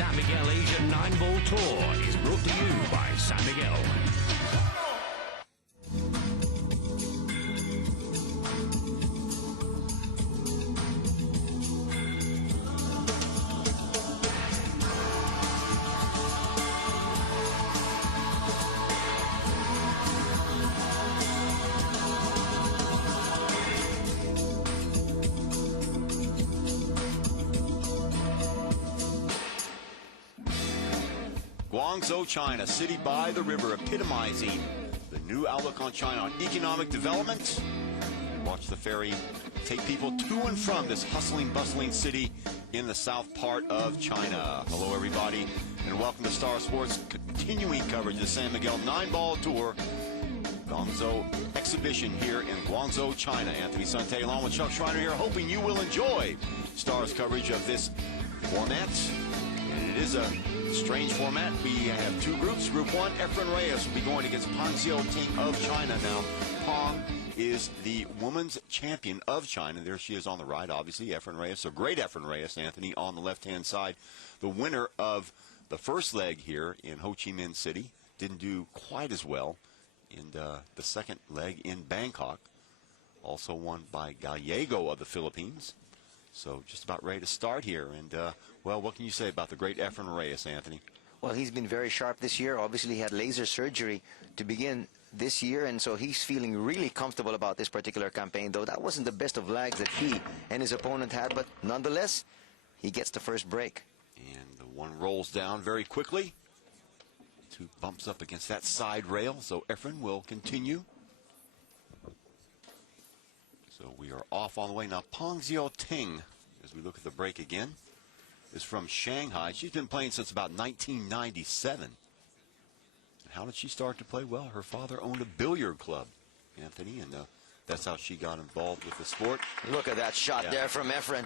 San Miguel Asian 9-ball tour is brought to you by San Miguel. Guangzhou, China, city by the river, epitomizing the new outlook on China on economic development. Watch the ferry take people to and from this hustling, bustling city in the south part of China. Hello, everybody, and welcome to Star Sports, continuing coverage of the San Miguel 9-ball tour. Guangzhou exhibition here in Guangzhou, China. Anthony Sante along with Chuck Schreiner here, hoping you will enjoy Star's coverage of this format. And it is a strange format. We have two groups. Group 1, Efren Reyes will be going against Ting of China. Now, Pong is the women's champion of China. There she is on the right, obviously, Efren Reyes. So great Efren Reyes, Anthony, on the left-hand side. The winner of the first leg here in Ho Chi Minh City didn't do quite as well in the second leg in Bangkok. Also won by Gallego of the Philippines. So just about ready to start here. And, well, what can you say about the great Efren Reyes, Anthony? Well, he's been very sharp this year. Obviously, he had laser surgery to begin this year, and so he's feeling really comfortable about this particular campaign, though that wasn't the best of lags that he and his opponent had, but nonetheless, he gets the first break. And the one rolls down very quickly. Two bumps up against that side rail, so Efren will continue. So we are off on the way now. Ting, as we look at the break again, is from Shanghai. She's been playing since about 1997. And how did she start to play? Well, her father owned a billiard club, Anthony, and that's how she got involved with the sport. Look at that shot there from Efren,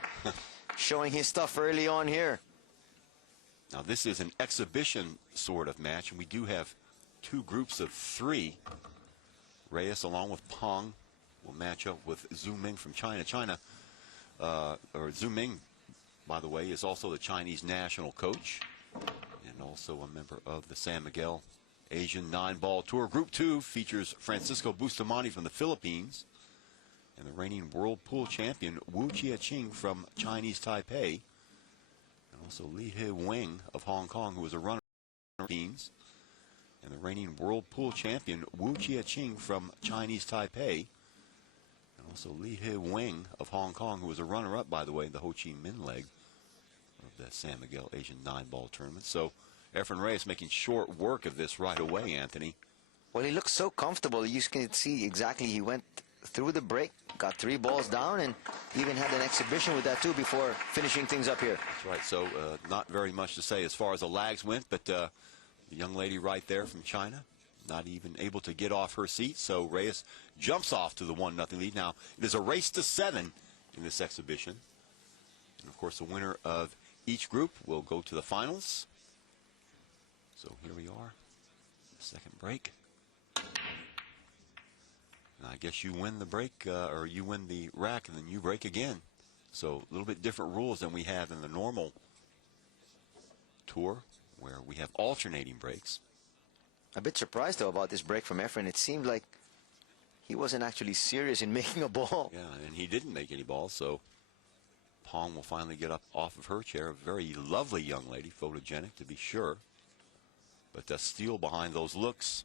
showing his stuff early on here. Now, this is an exhibition sort of match, and we do have two groups of three. Reyes, along with Pong, will match up with Zhu Ming from China. Or Zhu Ming, by the way, is also the Chinese national coach and also a member of the San Miguel Asian 9-ball tour. Group 2 features Francisco Bustamante from the Philippines and the reigning world pool champion Wu Chia-Ching from Chinese Taipei, and also Li He Wen of Hong Kong, who was a runner in the Philippines, and the reigning world pool champion Wu Chia-Ching from Chinese Taipei. Also, Li He Wen of Hong Kong, who was a runner-up, by the way, in the Ho Chi Minh leg of the San Miguel Asian 9-ball tournament. So, Efren Reyes making short work of this right away, Anthony. Well, he looks so comfortable. You can see exactly he went through the break, got 3 balls down, and even had an exhibition with that, too, before finishing things up here. That's right. So, not very much to say as far as the lags went, but the young lady right there from China, not even able to get off her seat, so Reyes jumps off to the 1-0 lead. Now, it is a race to 7 in this exhibition. And, of course, the winner of each group will go to the finals. So here we are, second break. And I guess you win the break, or you win the rack, and then you break again. So a little bit different rules than we have in the normal tour, where we have alternating breaks. A bit surprised, though, about this break from Efren. It seemed like he wasn't actually serious in making a ball. Yeah, and he didn't make any balls, so Pong will finally get up off of her chair. A very lovely young lady, photogenic to be sure. But the steal behind those looks.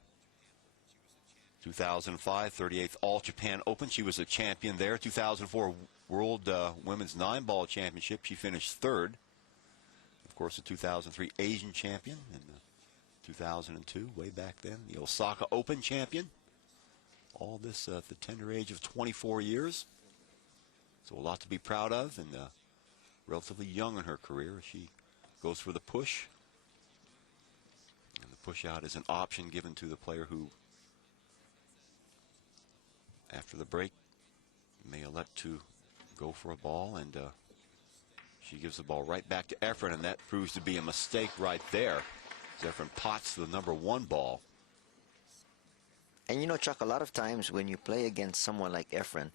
2005, 38th All-Japan Open. She was a champion there. 2004 World Women's 9-ball Championship. She finished 3rd. Of course, the 2003 Asian champion. And 2002, way back then, the Osaka Open champion. All this at the tender age of 24 years. So a lot to be proud of, and relatively young in her career. She goes for the push. And the push out is an option given to the player who, after the break, may elect to go for a ball, and she gives the ball right back to Efren, and that proves to be a mistake right there. Efren pots the number 1 ball. And you know, Chuck, a lot of times when you play against someone like Efren,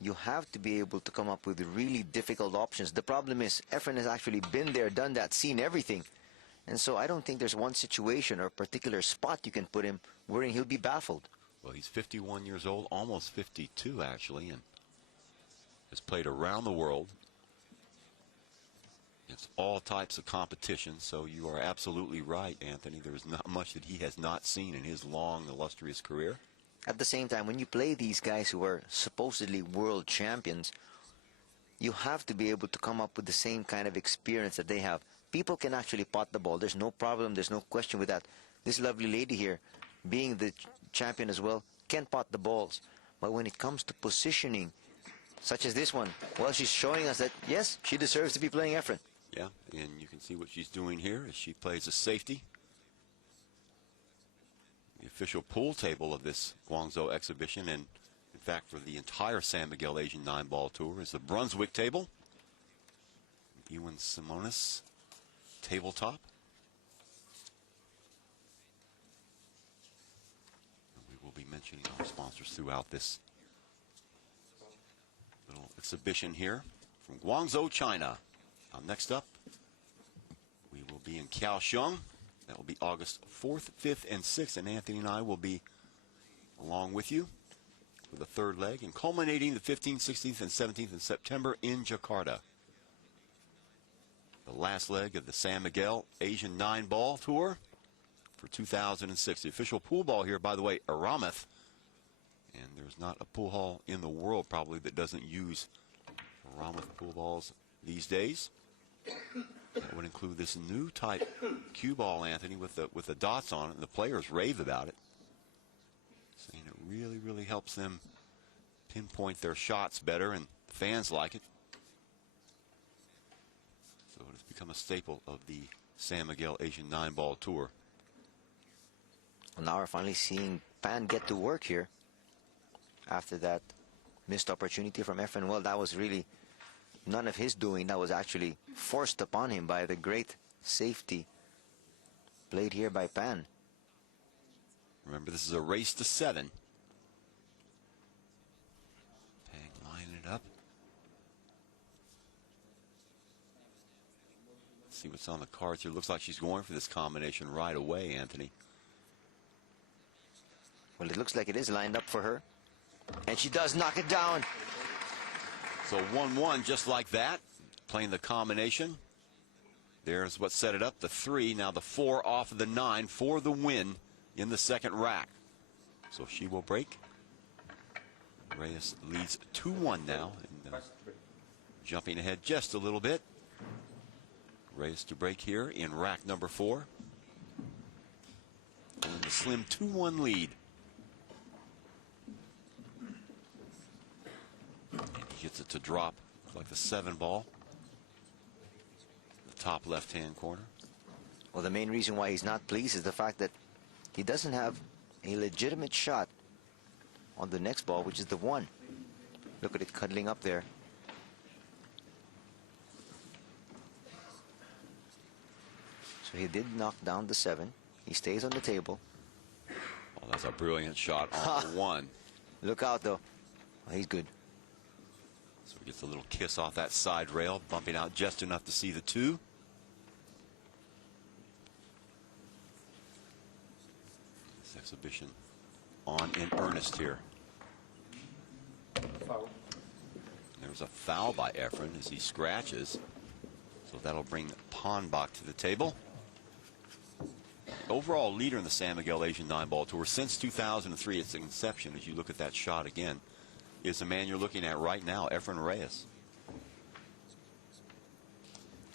you have to be able to come up with really difficult options. The problem is Efren has actually been there, done that, seen everything. And so I don't think there's one situation or particular spot you can put him wherein he'll be baffled. Well, he's 51 years old, almost 52 actually, and has played around the world. It's all types of competition, so you are absolutely right, Anthony. There's not much that he has not seen in his long, illustrious career. At the same time, when you play these guys who are supposedly world champions, you have to be able to come up with the same kind of experience that they have. People can actually pot the ball. There's no problem. There's no question with that. This lovely lady here, being the champion as well, can pot the balls. But when it comes to positioning, such as this one, well, she's showing us that, yes, she deserves to be playing Efren. Yeah, and you can see what she's doing here as she plays a safety. The official pool table of this Guangzhou exhibition, and in fact for the entire San Miguel Asian 9-ball tour, is the Brunswick table. Ewan Simonis tabletop. And we will be mentioning our sponsors throughout this little exhibition here from Guangzhou, China. Next up, we will be in Kaohsiung. That will be August 4th, 5th, and 6th, and Anthony and I will be along with you for the third leg, and culminating the 15th, 16th, and 17th in September in Jakarta. The last leg of the San Miguel Asian 9-ball tour for 2006. The official pool ball here, by the way, Aramoth, and there's not a pool hall in the world probably that doesn't use Aramoth pool balls these days. That would include this new type cue ball, Anthony, with the dots on it, and the players rave about it, saying it really, really helps them pinpoint their shots better, and fans like it. So it has become a staple of the San Miguel Asian 9-ball tour. Well, now we're finally seeing Pan get to work here after that missed opportunity from Efren. Well, that was really none of his doing. That was actually forced upon him by the great safety played here by Pan. Remember, this is a race to 7. Pang lining it up. Let's see what's on the cards here. Looks like she's going for this combination right away, Anthony. Well, it looks like it is lined up for her. And she does knock it down. So 1-1 just like that, playing the combination. There's what set it up, the 3, now the 4 off of the 9 for the win in the second rack. So she will break. Reyes leads 2-1 now, and jumping ahead just a little bit. Reyes to break here in rack number 4. And the slim 2-1 lead. Gets it to drop like the 7-ball. The top left-hand corner. Well, the main reason why he's not pleased is the fact that he doesn't have a legitimate shot on the next ball, which is the 1. Look at it cuddling up there. So he did knock down the 7. He stays on the table. Oh, that's a brilliant shot on the 1. Look out, though. Oh, he's good. So he gets a little kiss off that side rail, bumping out just enough to see the 2. This exhibition on in earnest here. Foul. There's a foul by Efren as he scratches. So that'll bring Pawnbach to the table. Overall leader in the San Miguel Asian 9-ball tour since 2003, its inception, as you look at that shot again, is the man you're looking at right now, Efren Reyes.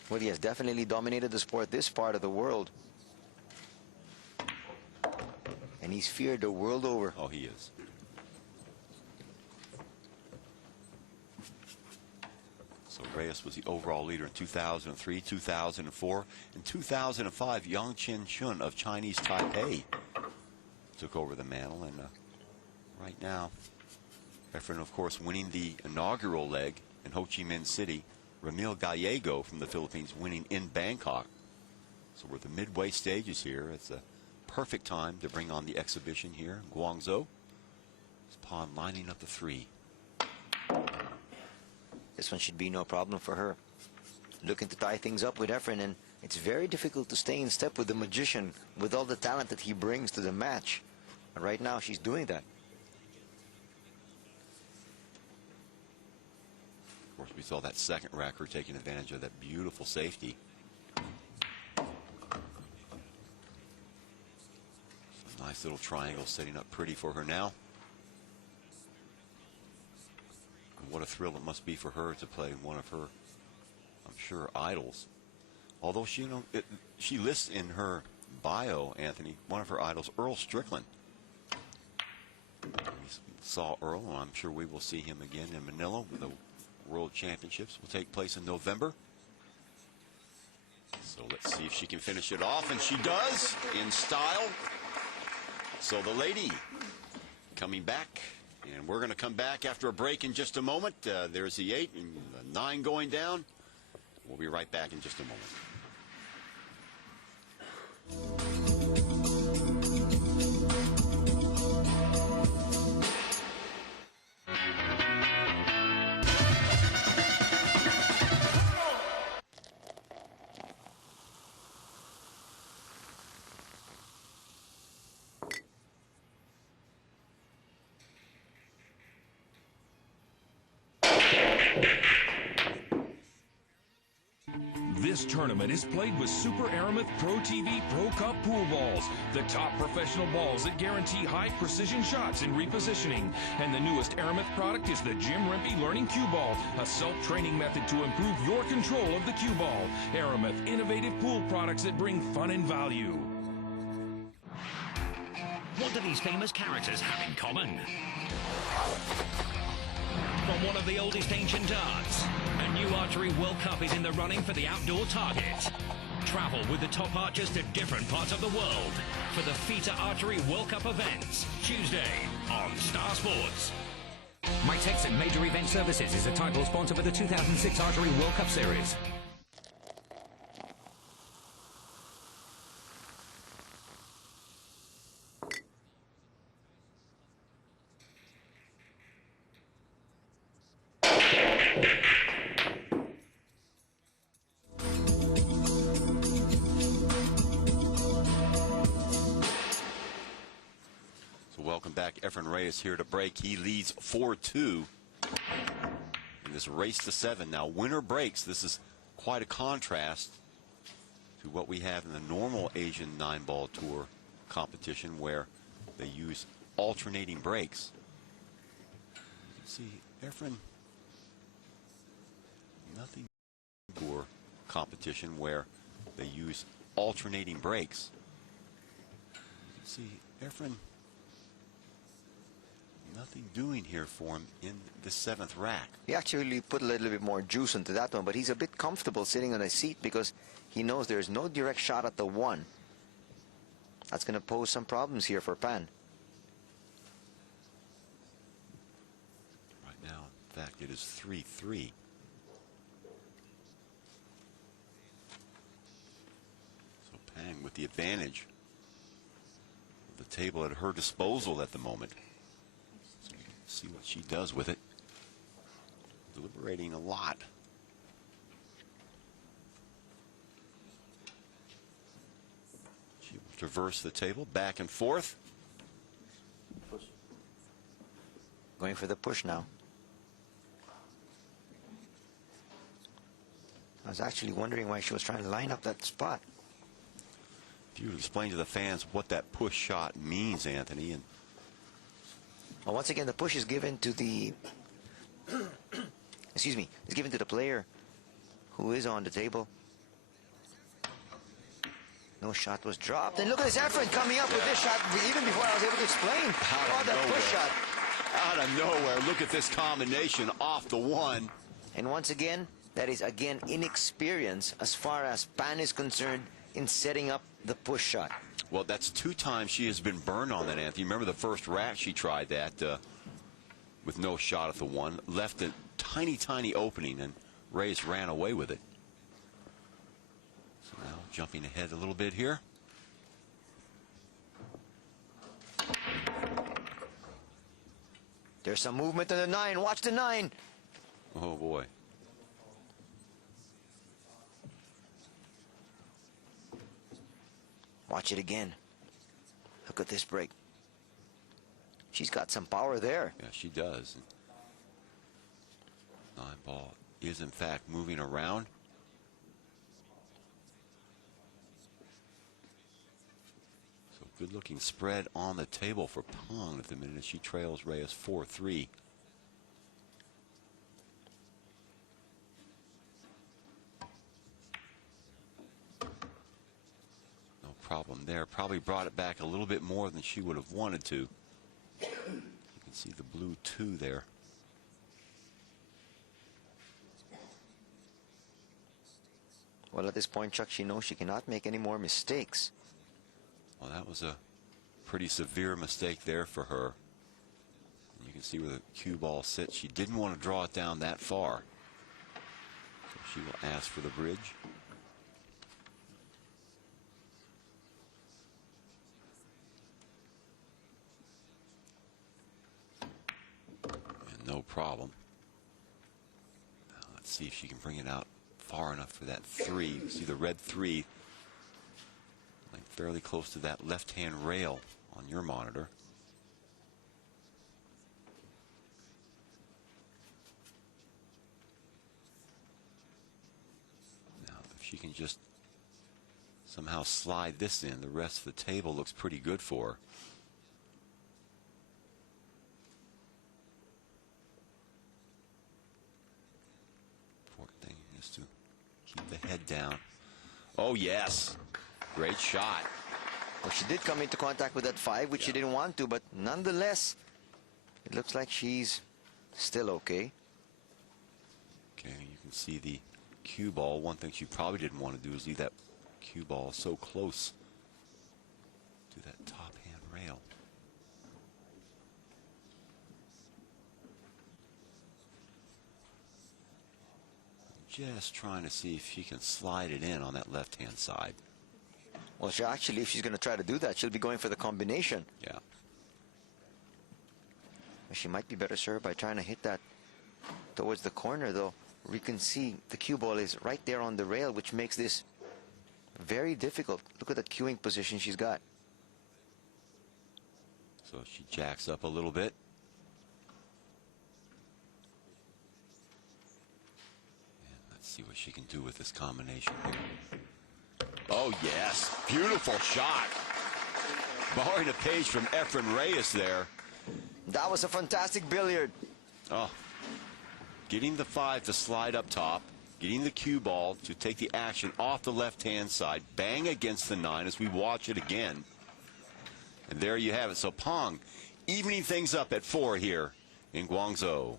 Well, he has definitely dominated the sport, this part of the world. And he's feared the world over. Oh, he is. So Reyes was the overall leader in 2003, 2004, and 2005. Yang Chen-chun of Chinese Taipei took over the mantle, and right now, Efren, of course, winning the inaugural leg in Ho Chi Minh City. Ramil Gallego from the Philippines winning in Bangkok. So we're at the midway stages here. It's a perfect time to bring on the exhibition here in Guangzhou. This pawn lining up the 3. This one should be no problem for her. Looking to tie things up with Efren, and it's very difficult to stay in step with the magician with all the talent that he brings to the match. And right now she's doing that. Of course, we saw that second racker taking advantage of that beautiful safety. Some nice little triangle setting up pretty for her now. And what a thrill it must be for her to play one of her, I'm sure, idols. Although she, she lists in her bio, Anthony, one of her idols, Earl Strickland. We saw Earl, and I'm sure we will see him again in Manila. The World Championships will take place in November. So let's see if she can finish it off, and she does in style. So the lady coming back, and we're going to come back after a break in just a moment. There's the 8 and the 9 going down. We'll be right back in just a moment. This tournament is played with Super Aramith Pro TV Pro Cup pool balls, the top professional balls that guarantee high precision shots and repositioning. And the newest Aramith product is the Jim Rempe Learning Cue Ball, a self-training method to improve your control of the cue ball. Aramith, innovative pool products that bring fun and value. What do these famous characters have in common? From one of the oldest ancient arts, a new archery World Cup is in the running for the outdoor target. Travel with the top archers to different parts of the world for the FITA Archery World Cup events, Tuesday on Star Sports. My Texan Major Event Services is a title sponsor for the 2006 Archery World Cup Series. Efren Reyes here to break. He leads 4-2 in this race to 7. Now, winner breaks. This is quite a contrast to what we have in the normal Asian 9-ball tour competition, where they use alternating breaks. You can see Efren, nothing tour competition where they use alternating breaks. You can see Efren, nothing doing here for him in the 7th rack. He actually put a little bit more juice into that one, but he's a bit comfortable sitting on a seat because he knows there's no direct shot at the 1. That's going to pose some problems here for Pan. Right now, in fact, it is 3-3. So Pan with the advantage of the table at her disposal at the moment. See what she does with it. Deliberating a lot. She will traverse the table back and forth. Going for the push now. I was actually wondering why she was trying to line up that spot. If you would explain to the fans what that push shot means, Anthony. And well, once again, the push is given to the, excuse me, is given to the player who is on the table. No shot was dropped. And look at this Efren coming up with this shot even before I was able to explain about that push shot. Out of nowhere, look at this combination off the 1. And once again, that is again inexperience as far as Pan is concerned in setting up the push shot. Well, that's 2 times she has been burned on that, Anthony. Remember the first rack she tried that with no shot at the 1. Left a tiny, tiny opening, and Reyes ran away with it. So now jumping ahead a little bit here. There's some movement to the 9. Watch the 9. Oh, boy. watch it again. Look at this break. She's got some power there. Yeah, she does. 9 ball is in fact moving around. So good looking spread on the table for Peng at the minute as she trails Reyes 4-3. No problem there. Probably brought it back a little bit more than she would have wanted to. You can see the blue 2 there. Well, at this point, Chuck, she knows she cannot make any more mistakes. Well, that was a pretty severe mistake there for her. And you can see where the cue ball sits. She didn't want to draw it down that far. So she will ask for the bridge. And no problem. Now let's see if she can bring it out far enough for that 3. You see the red 3 like fairly close to that left-hand rail on your monitor. Now if she can just somehow slide this in, the rest of the table looks pretty good for her. Important thing is to keep the head down. Oh, yes. Great shot. Well, she did come into contact with that 5, which she didn't want to, but nonetheless, it looks like she's still okay. Okay, you can see the cue ball. One thing she probably didn't want to do is leave that cue ball so close to that top hand rail. Just trying to see if she can slide it in on that left-hand side. Well, she actually, if she's going to try to do that, she'll be going for the combination. Yeah. She might be better served by trying to hit that towards the corner, though. We can see the cue ball is right there on the rail, which makes this very difficult. Look at the cueing position she's got. So she jacks up a little bit. See what she can do with this combination here. Oh, yes. Beautiful shot. Borrowing a page from Efren Reyes there. That was a fantastic billiard. Oh. Getting the 5 to slide up top. Getting the cue ball to take the action off the left-hand side. Bang against the 9 as we watch it again. And there you have it. So Peng evening things up at 4 here in Guangzhou.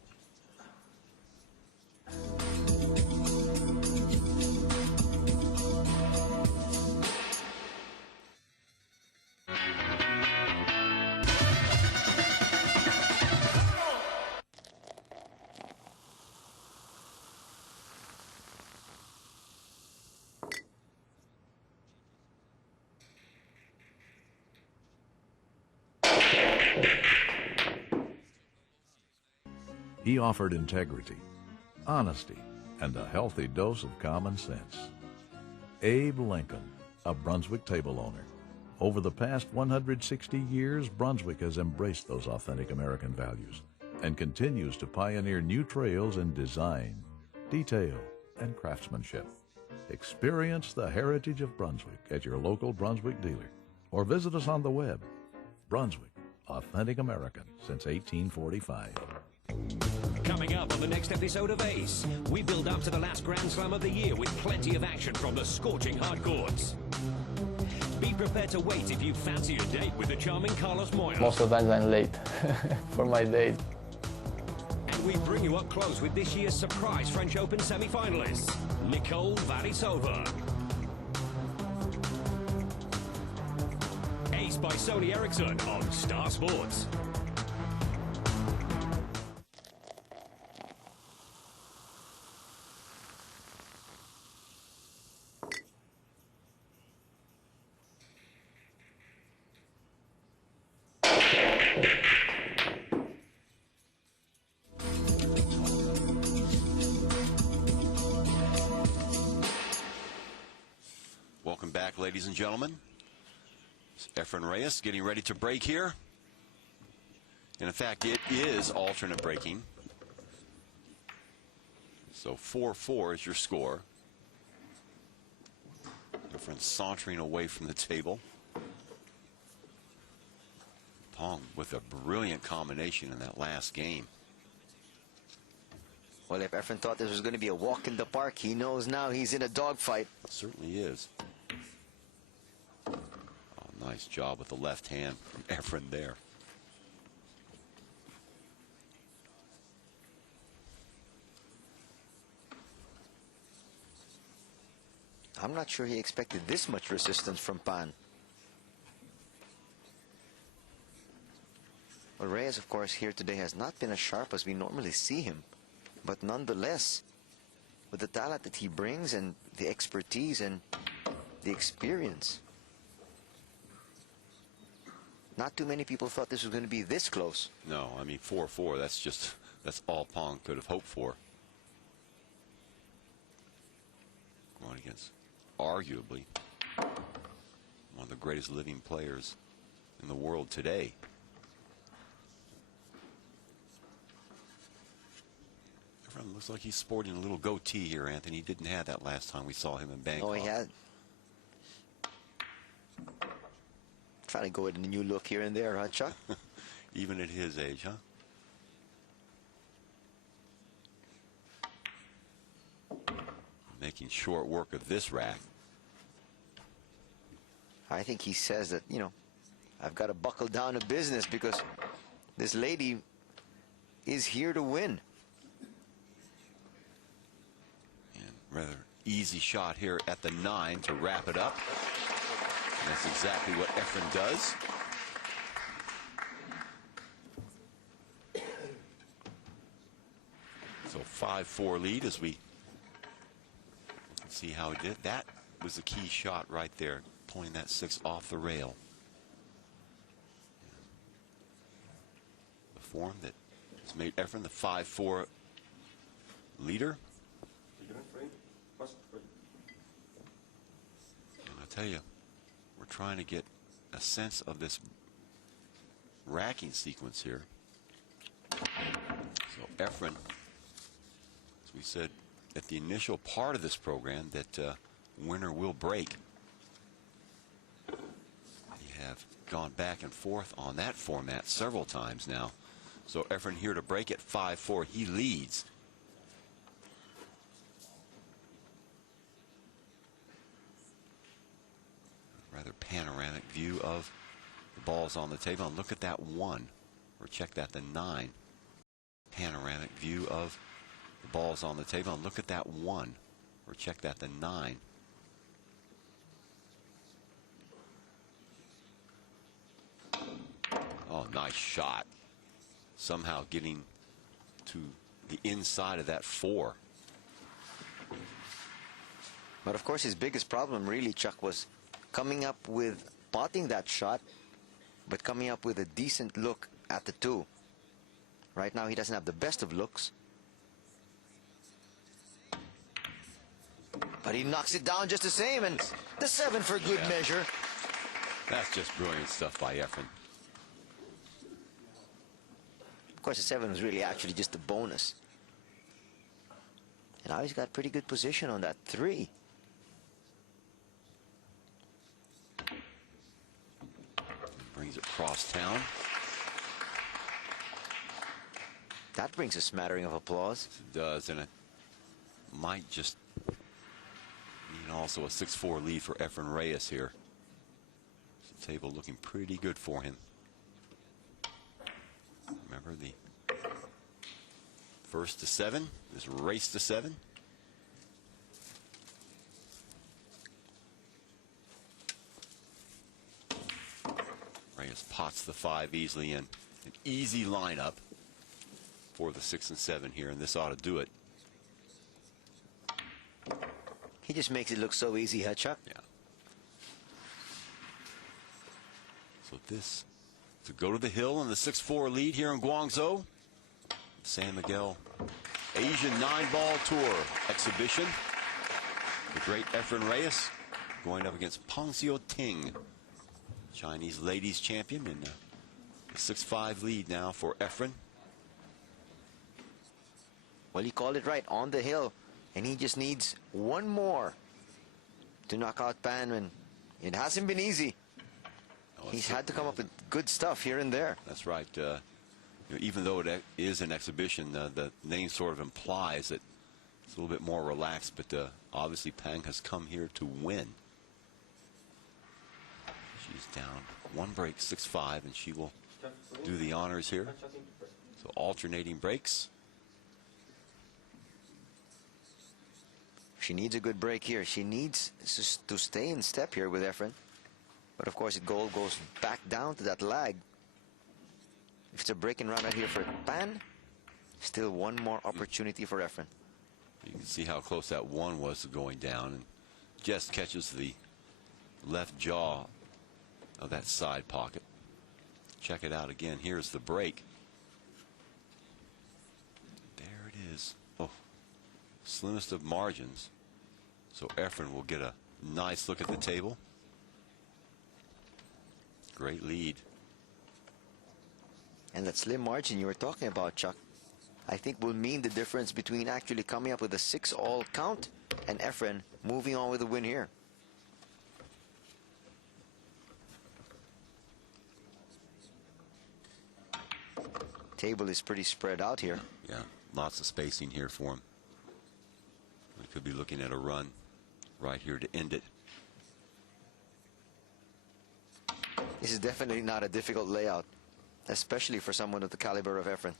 He offered integrity, honesty, and a healthy dose of common sense. Abe Lincoln, a Brunswick table owner. Over the past 160 years, Brunswick has embraced those authentic American values and continues to pioneer new trails in design, detail, and craftsmanship. Experience the heritage of Brunswick at your local Brunswick dealer or visit us on the web. Brunswick, authentic American since 1845. Coming up on the next episode of Ace, we build up to the last Grand Slam of the year with plenty of action from the scorching hard courts. Be prepared to wait if you fancy a date with the charming Carlos Moya. Most of the times I'm late for my date. And we bring you up close with this year's surprise French Open semi-finalists, Nicole Varisova. Ace by Sony Ericsson on Star Sports. Welcome back, ladies and gentlemen. Efren Reyes getting ready to break here. And in fact, it is alternate breaking. So 4-4 is your score. Efren sauntering away from the table. Pong with a brilliant combination in that last game. Well, if Efren thought this was going to be a walk in the park, he knows now he's in a dogfight. Certainly is. Oh, nice job with the left hand from Efren there. I'm not sure he expected this much resistance from Pan. Well, Reyes, of course, here today has not been as sharp as we normally see him. But nonetheless, with the talent that he brings and the expertise and the experience, not too many people thought this was going to be this close. No, I mean 4-4, that's all Pong could have hoped for. Going against arguably one of the greatest living players in the world today. Efren looks like he's sporting a little goatee here, Anthony. He didn't have that last time we saw him in Bangkok. Oh, he had. Trying to go with a new look here and there, huh, Chuck? Even at his age, huh? Making short work of this rack. I think he says that, you know, I've got to buckle down to business because this lady is here to win. And rather easy shot here at the 9 to wrap it up. And that's exactly what Efren does. So 5-4 lead as we see how he did. That was the key shot right there, pulling that 6 off the rail. The form that has made Efren the 5-4 leader. And I'll tell you, we're trying to get a sense of this racking sequence here. So Efren, as we said at the initial part of this program, that winner will break. We have gone back and forth on that format several times now. So Efren here to break at 5-4. He leads. Rather panoramic view of the balls on the table. And look at that 1. Or check that, the 9. Panoramic view of the balls on the table. And look at that 1. Or check that, the 9. Oh, nice shot. Somehow getting to the inside of that 4. But of course his biggest problem really, Chuck, was coming up with potting that shot, but coming up with a decent look at the 2. Right now he doesn't have the best of looks. But he knocks it down just the same, and the 7 for good measure. That's just brilliant stuff by Efren. Of course, the 7 was really actually just a bonus. And now he's got pretty good position on that 3. Brings it cross town. That brings a smattering of applause. It does, and it might just mean also a 6-4 lead for Efren Reyes here. The table looking pretty good for him. Remember, the first to 7 is race to 7. Reyes pots the 5 easily in. An easy lineup for the 6 and 7 here, and this ought to do it. He just makes it look so easy, huh, Chuck? Yeah. So this, to go to the hill in the 6-4 lead here in Guangzhou. San Miguel Asian 9-ball tour exhibition. The great Efren Reyes going up against Ting. Chinese ladies champion, and a 6-5 lead now for Efren. Well, you called it right, on the hill, and he just needs one more to knock out Pan, and it hasn't been easy. He's had to come up with good stuff here and there. That's right. You know, even though it is an exhibition, the name sort of implies that it's a little bit more relaxed, but obviously Pang has come here to win. She's down one break, 6-5, and she will do the honors here. So alternating breaks. She needs a good break here. She needs to stay in step here with Efren. But of course, the goal goes back down to that lag. If it's a breaking round right here for Pan, still one more opportunity for Efren. You can see how close that one was to going down, and just catches the left jaw of that side pocket. Check it out again. Here's the break. There it is. Oh, slimmest of margins. So Efren will get a nice look at the table. Great lead. And that slim margin you were talking about, Chuck, I think will mean the difference between actually coming up with a 6-all count and Efren moving on with the win here. Table is pretty spread out here. Yeah, lots of spacing here for him. We could be looking at a run right here to end it. This is definitely not a difficult layout, especially for someone of the caliber of Efren.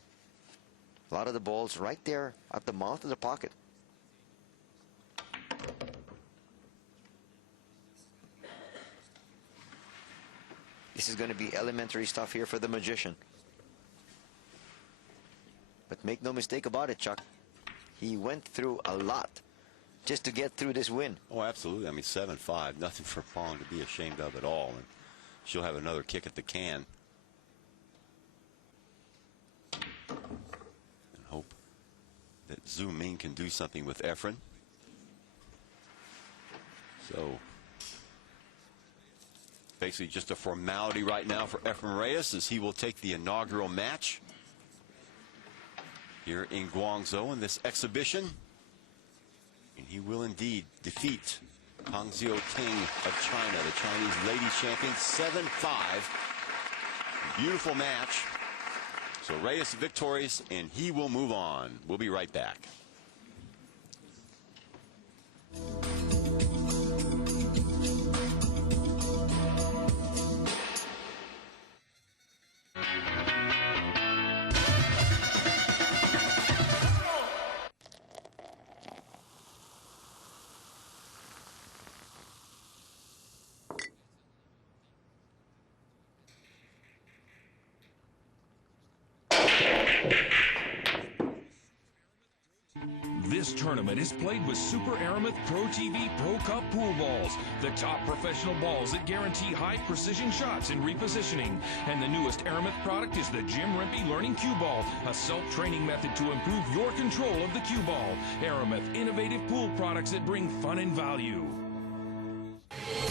A lot of the balls right there at the mouth of the pocket. This is going to be elementary stuff here for the magician. But make no mistake about it, Chuck. He went through a lot just to get through this win. Oh, absolutely. I mean, 7-5, nothing for Pong to be ashamed of at all. And she'll have another kick at the can. And hope that Zhu Ming can do something with Efren. So basically just a formality right now for Efren Reyes, as he will take the inaugural match here in Guangzhou in this exhibition. And he will indeed defeat Ting of China, the Chinese ladies champion, 7-5. Beautiful match. So Reyes victorious, and he will move on. We'll be right back. This tournament is played with Super Aramith Pro TV Pro Cup pool balls, the top professional balls that guarantee high precision shots and repositioning. And the newest Aramith product is the Jim Rempe Learning Cue Ball, a self-training method to improve your control of the cue ball. Aramith, innovative pool products that bring fun and value.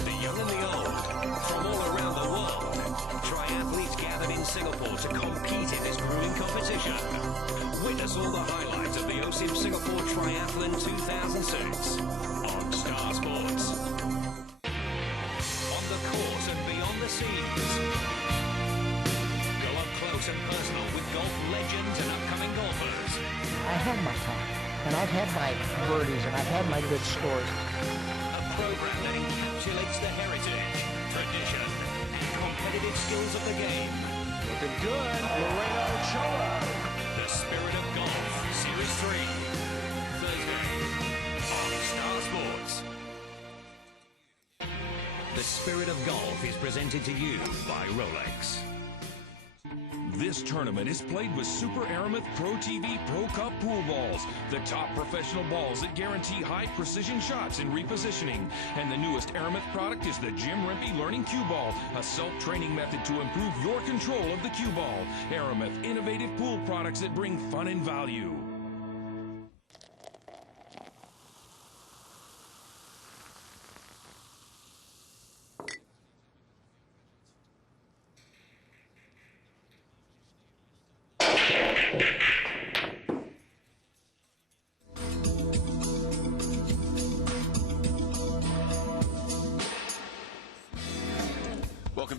The young and the old, from all around the world, triathletes gathered in Singapore to compete in this grueling competition. Witness all the highlights of the OSIM Singapore Triathlon 2006 on Star Sports. On the course and beyond the scenes. Go up close and personal with golf legends and upcoming golfers. I had my time, and I've had my birdies, and I've had my good scores. A program that encapsulates the heritage, tradition, and competitive skills of the game. Looking good, Laredo Choa. The Spirit of Golf, Series 3, Thursday on Star Sports. The Spirit of Golf is presented to you by Rolex. This tournament is played with Super Aramith Pro TV Pro Cup pool balls, the top professional balls that guarantee high precision shots and repositioning. And the newest Aramith product is the Jim Rempe Learning Cue Ball, a self-training method to improve your control of the cue ball. Aramith, innovative pool products that bring fun and value.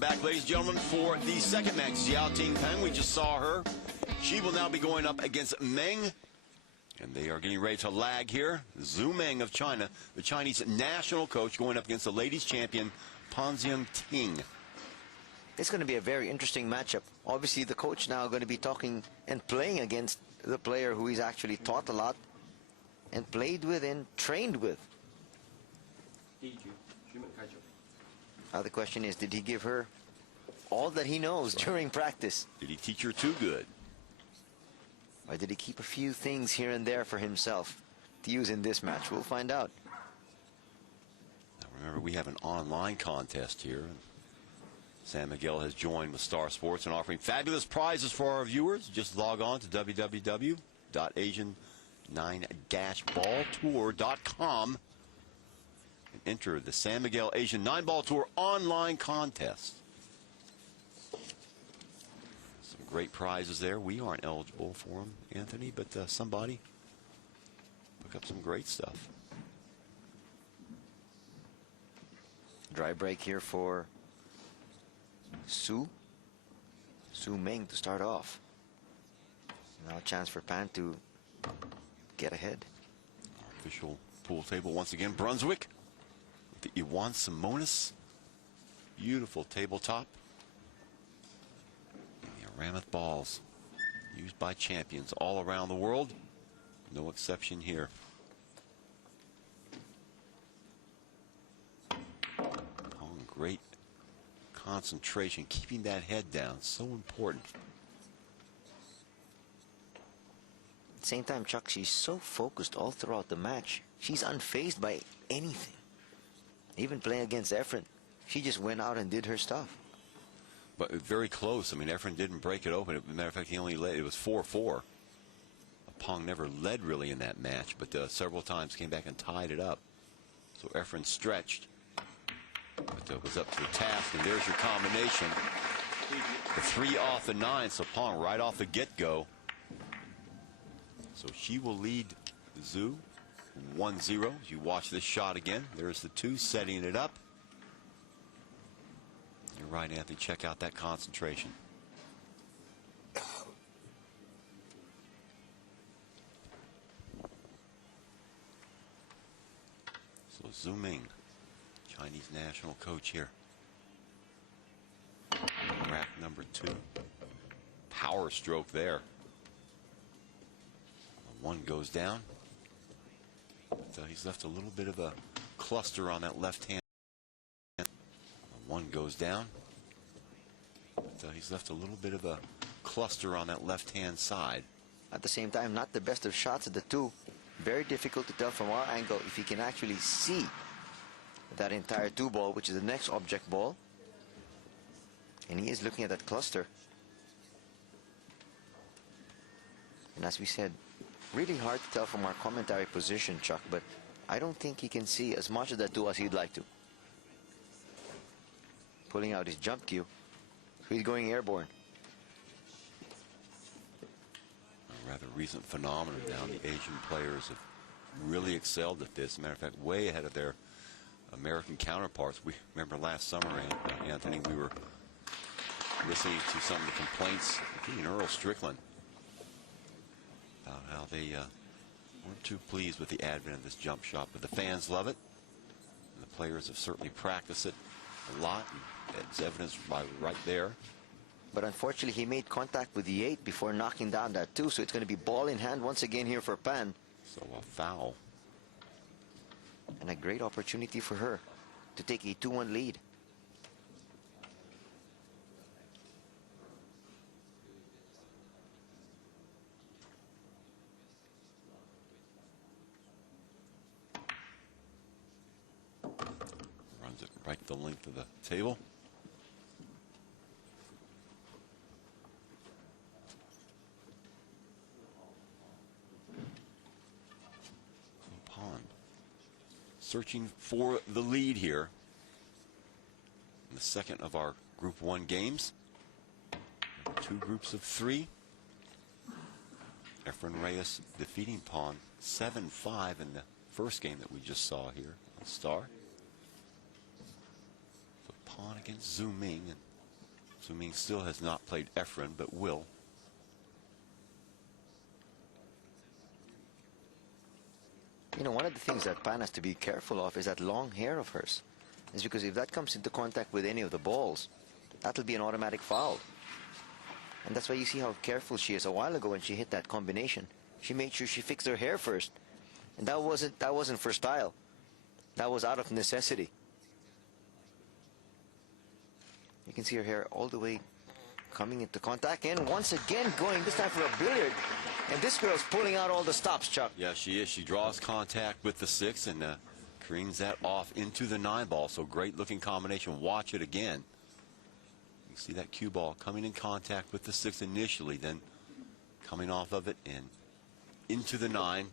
back, ladies and gentlemen, for the second match. Ting Peng, we just saw her. She will now be going up against Meng. And they are getting ready to lag here. Meng of China, the Chinese national coach, going up against the ladies champion, Ting. It's going to be a very interesting matchup. Obviously, the coach now going to be talking and playing against the player who he's actually taught a lot and played with and trained with. Now the question is, did he give her all that he knows during practice? Did he teach her too good? Or did he keep a few things here and there for himself to use in this match? We'll find out. Now remember, we have an online contest here. San Miguel has joined with Star Sports and offering fabulous prizes for our viewers. Just log on to www.asian9-balltour.com and enter the San Miguel Asian 9-Ball Tour online contest. Some great prizes there. We aren't eligible for them, Anthony, but somebody pick up some great stuff. Dry break here for Meng to start off. Now a chance for Pan to get ahead. Our official pool table once again, Brunswick with the Iwan Simonis. Beautiful tabletop. And the Aramoth balls used by champions all around the world. No exception here. Oh, great concentration, keeping that head down, so important. At the same time, Chuck, she's so focused all throughout the match. She's unfazed by anything. Even playing against Efren, she just went out and did her stuff. But very close. I mean, Efren didn't break it open. As a matter of fact, he only led. It was 4-4. Pong never led really in that match, but several times came back and tied it up. So Efren stretched. But was up to the task, and there's your combination. The 3 off the 9, so Pong right off the get-go. So she will lead Zhu 1-0. You watch this shot again. There's the 2 setting it up. You're right, Anthony. Check out that concentration. So Zhu Meng, Chinese national coach here. Rack number 2. Power stroke there. 1 goes down. So he's left a little bit of a cluster on that left hand. 1 goes down. So he's left a little bit of a cluster on that left hand side. At the same time, not the best of shots at the 2. Very difficult to tell from our angle if he can actually see that entire 2 ball, which is the next object ball. And he is looking at that cluster. And as we said, really hard to tell from our commentary position, Chuck, but I don't think he can see as much of that 2 as he'd like to. Pulling out his jump cue. He's going airborne. A rather recent phenomenon now. The Asian players have really excelled at this. As a matter of fact, way ahead of their American counterparts. We remember last summer, Anthony, we were listening to some of the complaints, including Earl Strickland, about how they weren't too pleased with the advent of this jump shot. But the fans love it. And the players have certainly practiced it a lot. And it's evidenced by right there. But unfortunately, he made contact with the 8 before knocking down that 2. So it's going to be ball in hand once again here for Pan. So a foul. And a great opportunity for her to take a 2-1 lead. Runs it right the length of the table. Searching for the lead here in the second of our Group 1 games. 2 groups of 3. Efren Reyes defeating Pong 7-5 in the first game that we just saw here on Star. So Pong against Zhu Meng, and Meng still has not played Efren, but will. You know, one of the things that Pan has to be careful of is that long hair of hers. It's because if that comes into contact with any of the balls, that'll be an automatic foul. And that's why you see how careful she is. A while ago when she hit that combination, she made sure she fixed her hair first. And that wasn't for style. That was out of necessity. You can see her hair all the way coming into contact, and once again going this time for a billiard. And this girl's pulling out all the stops, Chuck. Yeah, she is. She draws contact with the 6 and careens that off into the 9 ball. So great looking combination. Watch it again. You see that cue ball coming in contact with the 6 initially, then coming off of it and into the 9.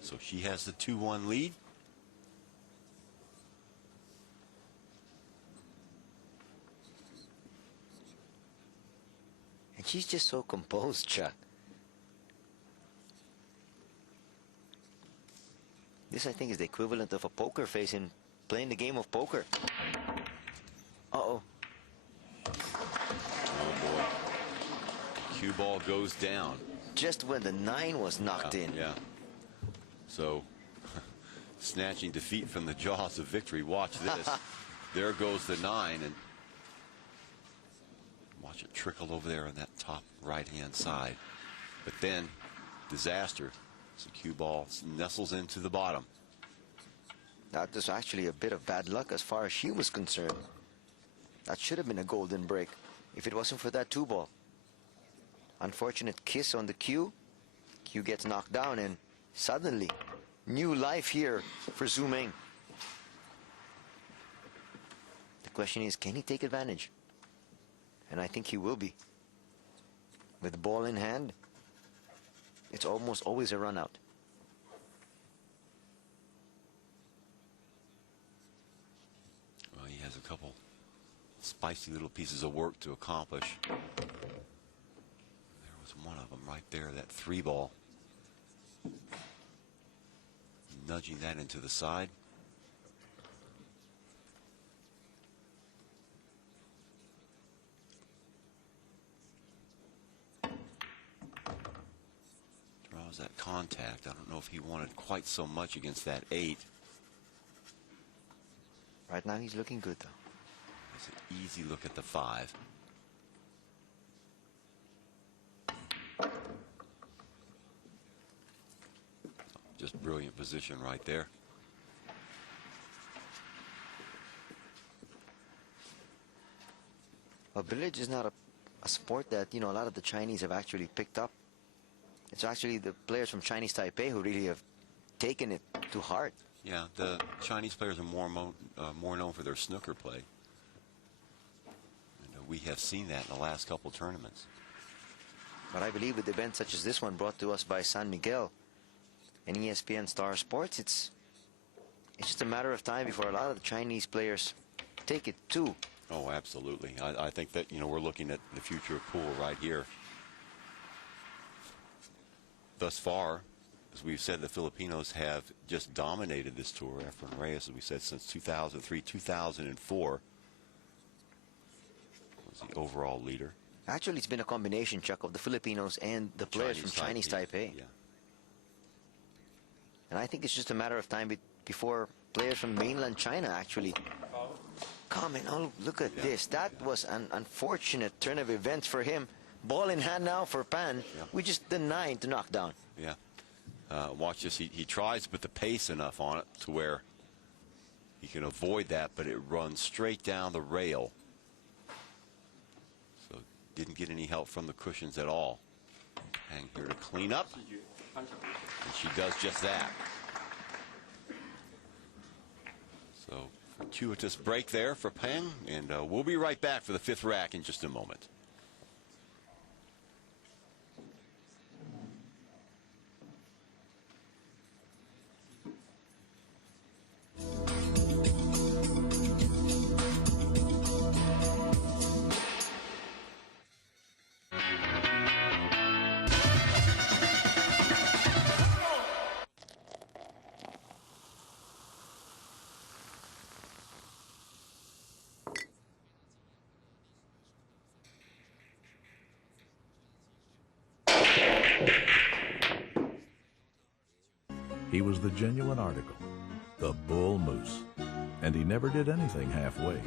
So she has the 2-1 lead. And she's just so composed, Chuck. This, I think, is the equivalent of a poker face in playing the game of poker. Uh-oh. Oh, boy. Cue ball goes down. Just when the 9 was knocked in. Yeah. So, snatching defeat from the jaws of victory. Watch this. There goes the 9, and watch it trickle over there on that top right-hand side. But then, disaster. So cue ball nestles into the bottom. That was actually a bit of bad luck as far as she was concerned. That should have been a golden break if it wasn't for that 2-ball. Unfortunate kiss on the cue. Cue gets knocked down, and suddenly, new life here for Zhu Meng. The question is, can he take advantage? And I think he will be. With the ball in hand, it's almost always a run out. Well, he has a couple spicy little pieces of work to accomplish. There was one of them right there, that 3-ball. Nudging that into the side. That contact. I don't know if he wanted quite so much against that 8. Right now he's looking good, though. It's an easy look at the 5. Just brilliant position right there. Well, billiards is not a sport that, you know, a lot of the Chinese have actually picked up. It's actually the players from Chinese Taipei who really have taken it to heart. Yeah, the Chinese players are more known for their snooker play. And we have seen that in the last couple tournaments. But I believe with events such as this one brought to us by San Miguel and ESPN STAR Sports, it's just a matter of time before a lot of the Chinese players take it too. Oh, absolutely. I think that, you know, we're looking at the future of pool right here. Thus far, as we've said, the Filipinos have just dominated this tour. Efren Reyes, as we said, since 2003, 2004 was the overall leader. Actually, it's been a combination, Chuck, of the Filipinos and the players from Chinese Taipei. Yeah. And I think it's just a matter of time before players from mainland China actually come in. Oh, look at this. That was an unfortunate turn of events for him. Ball in hand now for Pan. Yeah. We just the 9 to knock down. Yeah. Watch this. He tries to put the pace enough on it to where he can avoid that, but it runs straight down the rail. So didn't get any help from the cushions at all. Hang here to clean up. And she does just that. So fortuitous break there for Peng, and we'll be right back for the 5th rack in just a moment. was the genuine article, the bull moose, and he never did anything halfway.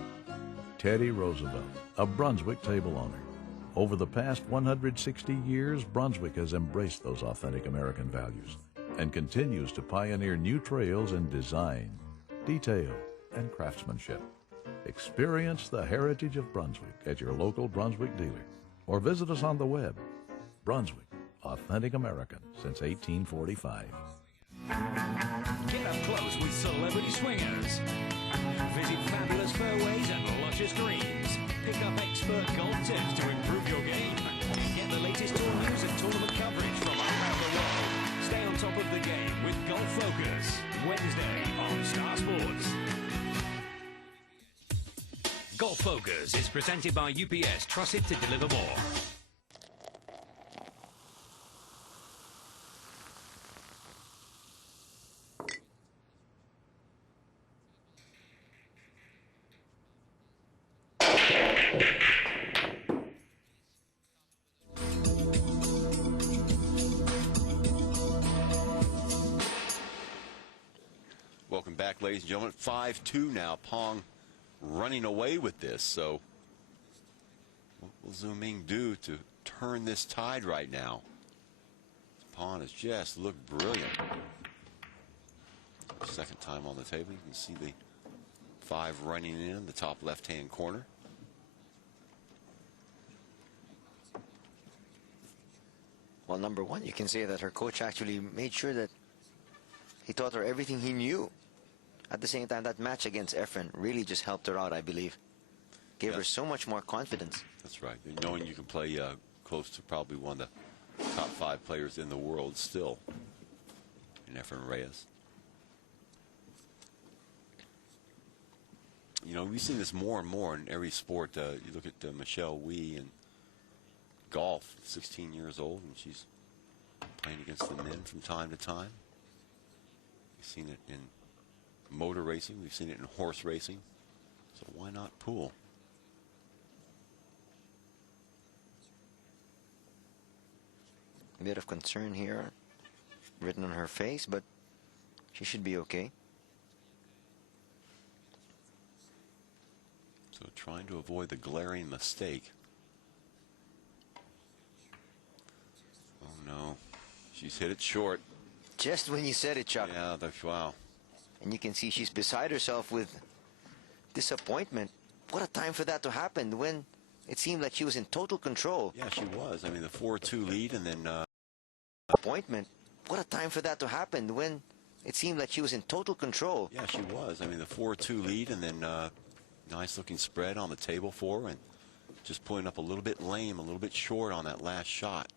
Teddy Roosevelt, a Brunswick table owner. Over the past 160 years, Brunswick has embraced those authentic American values and continues to pioneer new trails in design, detail, and craftsmanship. Experience the heritage of Brunswick at your local Brunswick dealer or visit us on the web. Brunswick, authentic American since 1845. Get up close with celebrity swingers. Visit fabulous fairways and luscious greens. Pick up expert golf tips to improve your game. Get the latest tour news and tournament coverage from around the world. Stay on top of the game with Golf Focus. Wednesday on Star Sports. Golf Focus is presented by UPS, trusted to deliver more. Welcome back, ladies and gentlemen. 5-2 now. Pong running away with this. So what will Zhu Ming do to turn this tide right now? Pong has just looked brilliant. Second time on the table. You can see the 5 running in the top left-hand corner. Well, number one, you can say that her coach actually made sure that he taught her everything he knew. At the same time, that match against Efren really just helped her out, I believe. Gave her so much more confidence. That's right. And knowing you can play close to probably one of the top 5 players in the world still in Efren Reyes. You know, we've seen this more and more in every sport. You look at Michelle Wee in golf, 16 years old, and she's playing against the men from time to time. We've seen it in motor racing. We've seen it in horse racing. So why not pool? A bit of concern here written on her face, but she should be okay. So trying to avoid the glaring mistake. Oh no, she's hit it short. Just when you said it, Chuck. Yeah, wow. And you can see she's beside herself with disappointment. What a time for that to happen when it seemed like she was in total control. Yeah, she was. I mean, the 4-2 lead and then... Appointment. What a time for that to happen when it seemed like she was in total control. Yeah, she was. I mean, the 4-2 lead and then nice looking spread on the table for her and just pulling up a little bit lame, a little bit short on that last shot.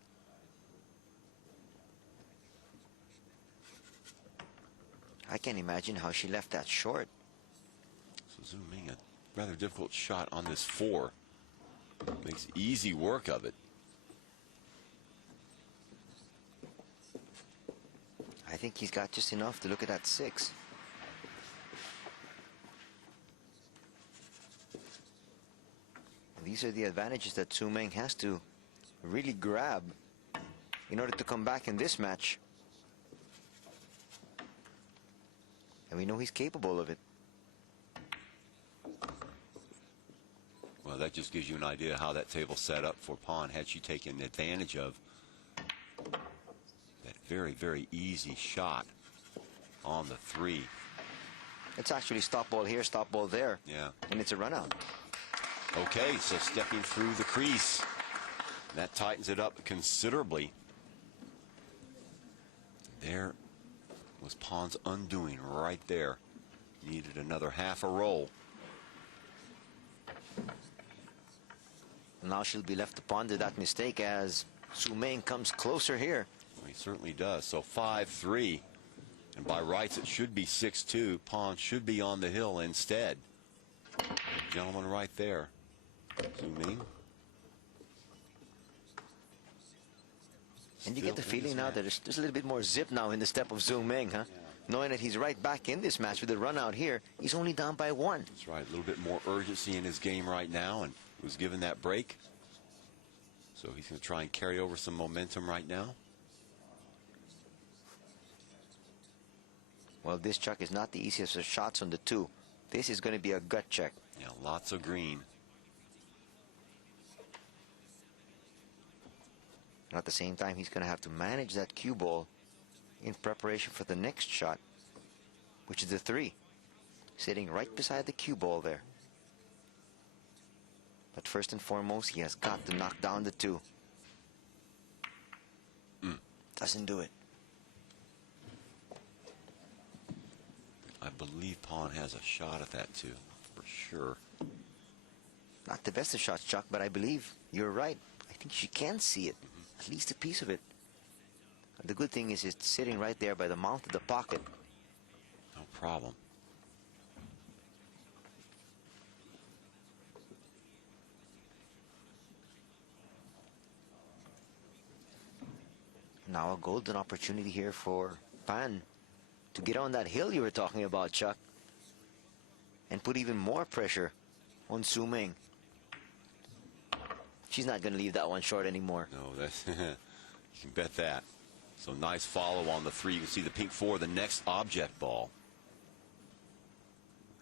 I can't imagine how she left that short. So Zhu Ming, a rather difficult shot on this 4. Makes easy work of it. I think he's got just enough to look at that 6. These are the advantages that Zhu Ming has to really grab in order to come back in this match. And we know he's capable of it. Well, that just gives you an idea how that table set up for Pong had she taken advantage of that very, very easy shot on the 3. It's actually stop ball here, stop ball there. Yeah. And it's a run out. Okay, so stepping through the crease. That tightens it up considerably. There was Pong's undoing right there. Needed another half a roll. Now she'll be left to ponder that mistake as Zhu Ming comes closer here. Well, he certainly does. So 5-3. And by rights, it should be 6-2. Pong should be on the hill instead. Gentleman right there. Zhu Ming. And you get the feeling now that there's a little bit more zip now in the step of Zhu Ming, huh? Yeah. Knowing that he's right back in this match with the run out here. He's only down by 1. That's right. A little bit more urgency in his game right now and was given that break. So he's going to try and carry over some momentum right now. Well, this, Chuck, is not the easiest of shots on the 2. This is going to be a gut check. Yeah, lots of green. And at the same time, he's going to have to manage that cue ball in preparation for the next shot, which is the 3, sitting right beside the cue ball there. But first and foremost, he has got to knock down the 2. Doesn't do it. I believe Pawn has a shot at that too, for sure. Not the best of shots, Chuck, but I believe you're right. I think she can see it, at least a piece of it. The good thing is it's sitting right there by the mouth of the pocket. No problem. Now a golden opportunity here for Pan to get on that hill you were talking about, Chuck, and put even more pressure on Su Meng. She's not going to leave that one short anymore. No, that's you can bet that. So nice follow on the 3. You can see the pink 4, the next object ball.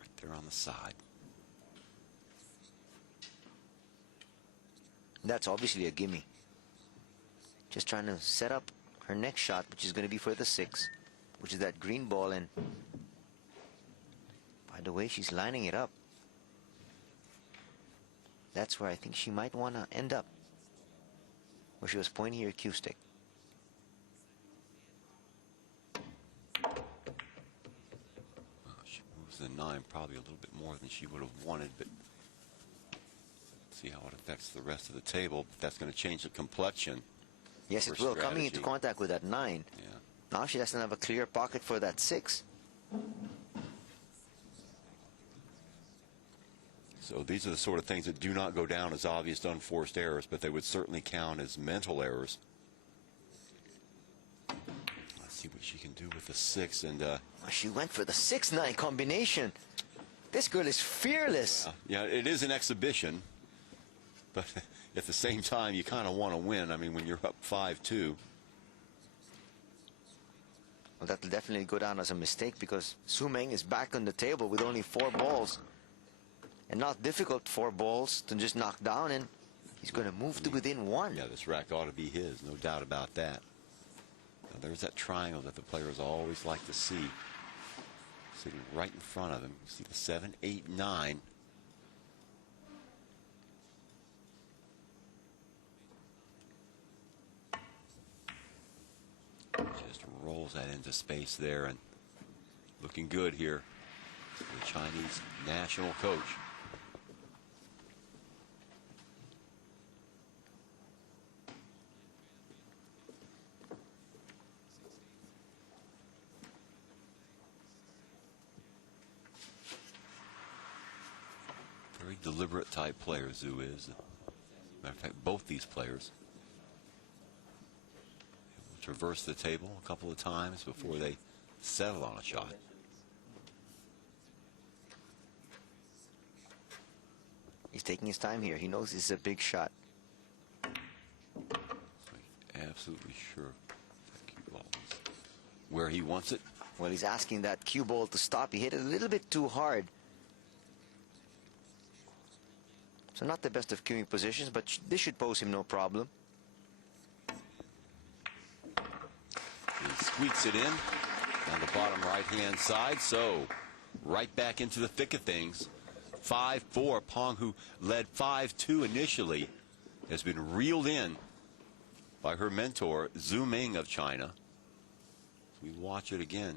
Right there on the side. That's obviously a gimme. Just trying to set up her next shot, which is going to be for the 6, which is that green ball. And by the way she's lining it up, that's where I think she might want to end up, where she was pointing her cue stick. She moves the 9 probably a little bit more than she would have wanted, but see how it affects the rest of the table. But that's going to change the complexion. Yes, it will. Coming into contact with that 9. Yeah. Now she doesn't have a clear pocket for that 6. So these are the sort of things that do not go down as obvious unforced errors, but they would certainly count as mental errors. Let's see what she can do with the 6. And she went for the 6-9 combination. This girl is fearless. Yeah, it is an exhibition, but at the same time, you kind of want to win. I mean, when you're up 5-2. Well, that'll definitely go down as a mistake because Su Meng is back on the table with only 4 balls. And not difficult 4 balls to just knock down, and he's going to move to within 1. Yeah, this rack ought to be his, no doubt about that. Now, there's that triangle that the players always like to see, sitting right in front of him. You see the 7, 8, 9. Just rolls that into space there, and looking good here. The Chinese national coach. Very deliberate type player, Zhu is. Matter of fact, both these players will traverse the table a couple of times before they settle on a shot. He's taking his time here. He knows this is a big shot. Absolutely sure that cue ball is where he wants it. Well, he's asking that cue ball to stop. He hit it a little bit too hard. So not the best of cueing positions, but this should pose him no problem. He squeaks it in on the bottom right-hand side. So right back into the thick of things. 5-4. Pong, who led 5-2 initially, has been reeled in by her mentor, Su Meng of China. We watch it again.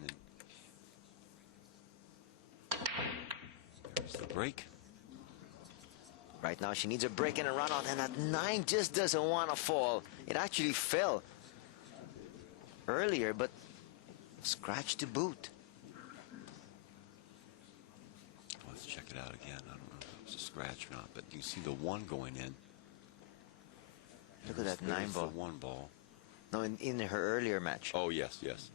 And there's the break. Right now she needs a break and a run out, and that 9 just doesn't want to fall. It actually fell earlier, but scratch to boot. Let's check it out again. I don't know if it was a scratch or not, but you see the 1 going in. Look at that 9 ball. The 1 ball. No, in her earlier match. Oh, yes, yes.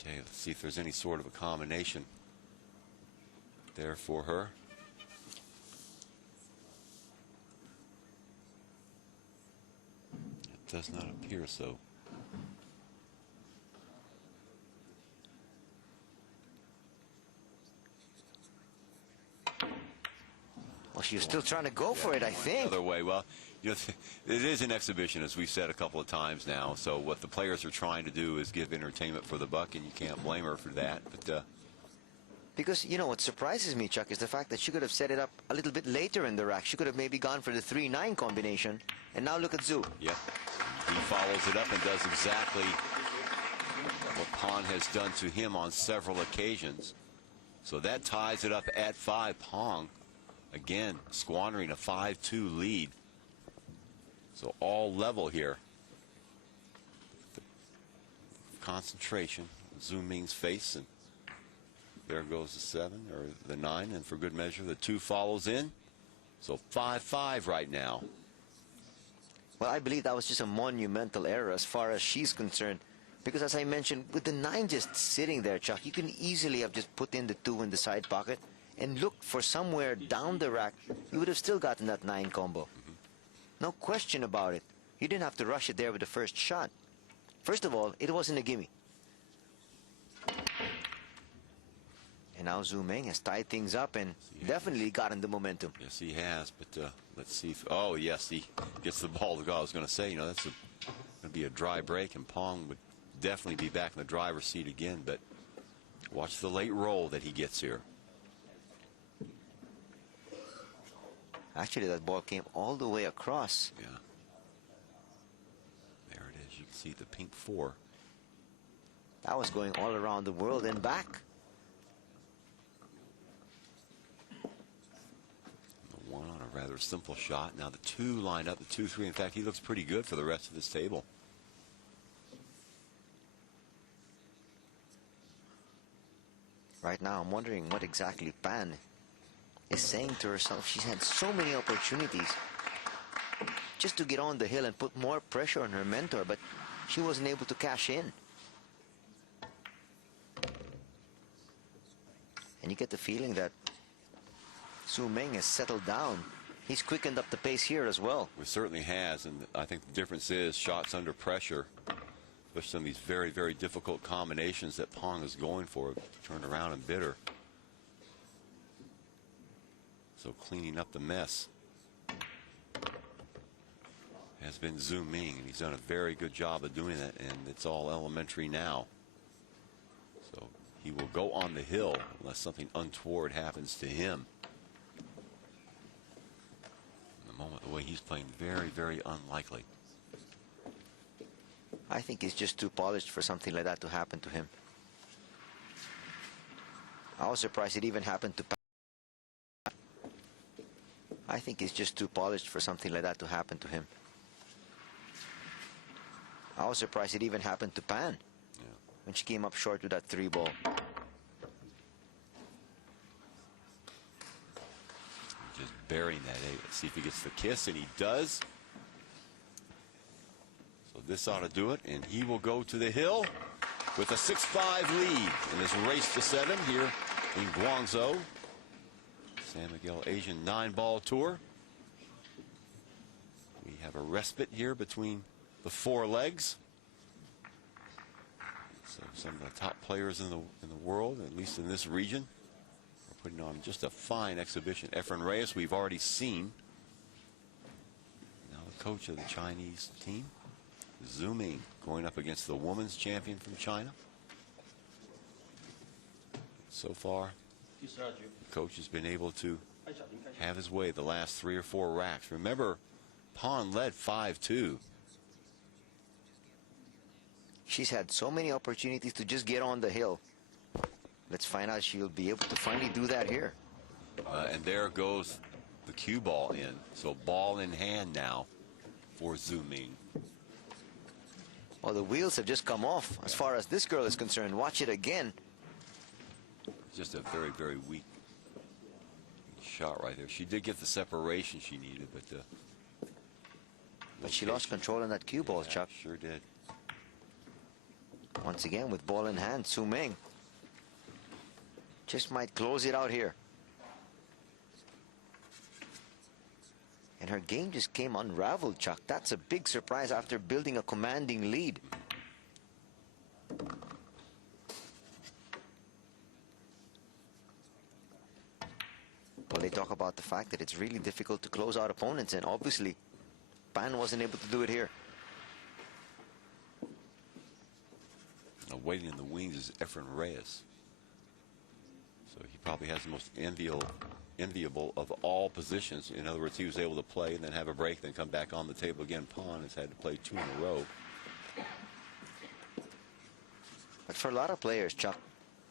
Okay, let's see if there's any sort of a combination there for her. It does not appear so. Well, she was still trying to go for it, I think. Other way. Well, you know, it is an exhibition, as we've said a couple of times now. So what the players are trying to do is give entertainment for the buck, and you can't blame her for that. But because, you know, what surprises me, Chuck, is the fact that she could have set it up a little bit later in the rack. She could have maybe gone for the 3-9 combination. And now look at Zhu. Yep. He follows it up and does exactly what Pong has done to him on several occasions. So that ties it up at 5. Pong, again, squandering a 5-2 lead. So all level here. Concentration. Zhu Ming's face, and there goes the 7 or the 9, and for good measure, the 2 follows in. So 5-5 right now. Well, I believe that was just a monumental error as far as she's concerned. Because as I mentioned, with the 9 just sitting there, Chuck, you can easily have just put in the 2 in the side pocket and looked for somewhere down the rack. You would have still gotten that 9 combo. No question about it. You didn't have to rush it there with the first shot. First of all, it wasn't a gimme. And now Zhu Meng has tied things up and definitely gotten the momentum. Yes, he has, but let's see if, oh, yes, he gets the ball to go. I was going to say, you know, that's going to be a dry break, and Pong would definitely be back in the driver's seat again, but watch the late roll that he gets here. Actually, that ball came all the way across. Yeah. There it is. You can see the pink 4. That was going all around the world and back. The 1 on a rather simple shot. Now the 2 lined up, the 2-3. In fact, he looks pretty good for the rest of this table. Right now, I'm wondering what exactly Pan is saying to herself. She's had so many opportunities just to get on the hill and put more pressure on her mentor, but she wasn't able to cash in. And you get the feeling that Zhu Meng has settled down. He's quickened up the pace here as well. It certainly has, and I think the difference is shots under pressure. Especially some of these very, very difficult combinations that Pong is going for. Turned around and bit her. So cleaning up the mess has been Zhu Ming, and he's done a very good job of doing that, and it's all elementary now. So he will go on the hill unless something untoward happens to him. In the moment, the way he's playing, very, very unlikely. I think he's just too polished for something like that to happen to him. I was surprised it even happened to Pan. I think he's just too polished for something like that to happen to him. I was surprised it even happened to Pan when she came up short with that 3 ball. Just burying that 8. Let's see if he gets the kiss, and he does. This ought to do it, and he will go to the hill with a 6-5 lead in this race to 7 here in Guangzhou. San Miguel Asian 9-ball tour. We have a respite here between the 4 legs. So some of the top players in the world, at least in this region, are putting on just a fine exhibition. Efren Reyes, we've already seen. Now the coach of the Chinese team. Zhu Ming going up against the women's champion from China. So far, the coach has been able to have his way the last 3 or 4 racks. Remember, Pong led 5-2. She's had so many opportunities to just get on the hill. Let's find out she'll be able to finally do that here. And there goes the cue ball in. So ball in hand now for Zhu Ming. Well, the wheels have just come off as far as this girl is concerned. Watch it again. Just a very, very weak shot right there. She did get the separation she needed, but she lost control on that cue ball, Chuck. Sure did. Once again, with ball in hand, Zhu Ming just might close it out here. And her game just came unraveled, Chuck. That's a big surprise after building a commanding lead. Well, they talk about the fact that it's really difficult to close out opponents, and obviously Pan wasn't able to do it here. Now, waiting in the wings is Efren Reyes. So he probably has the most enviable of all positions. In other words, he was able to play and then have a break, then come back on the table again. Pan has had to play 2 in a row. But for a lot of players, Chuck,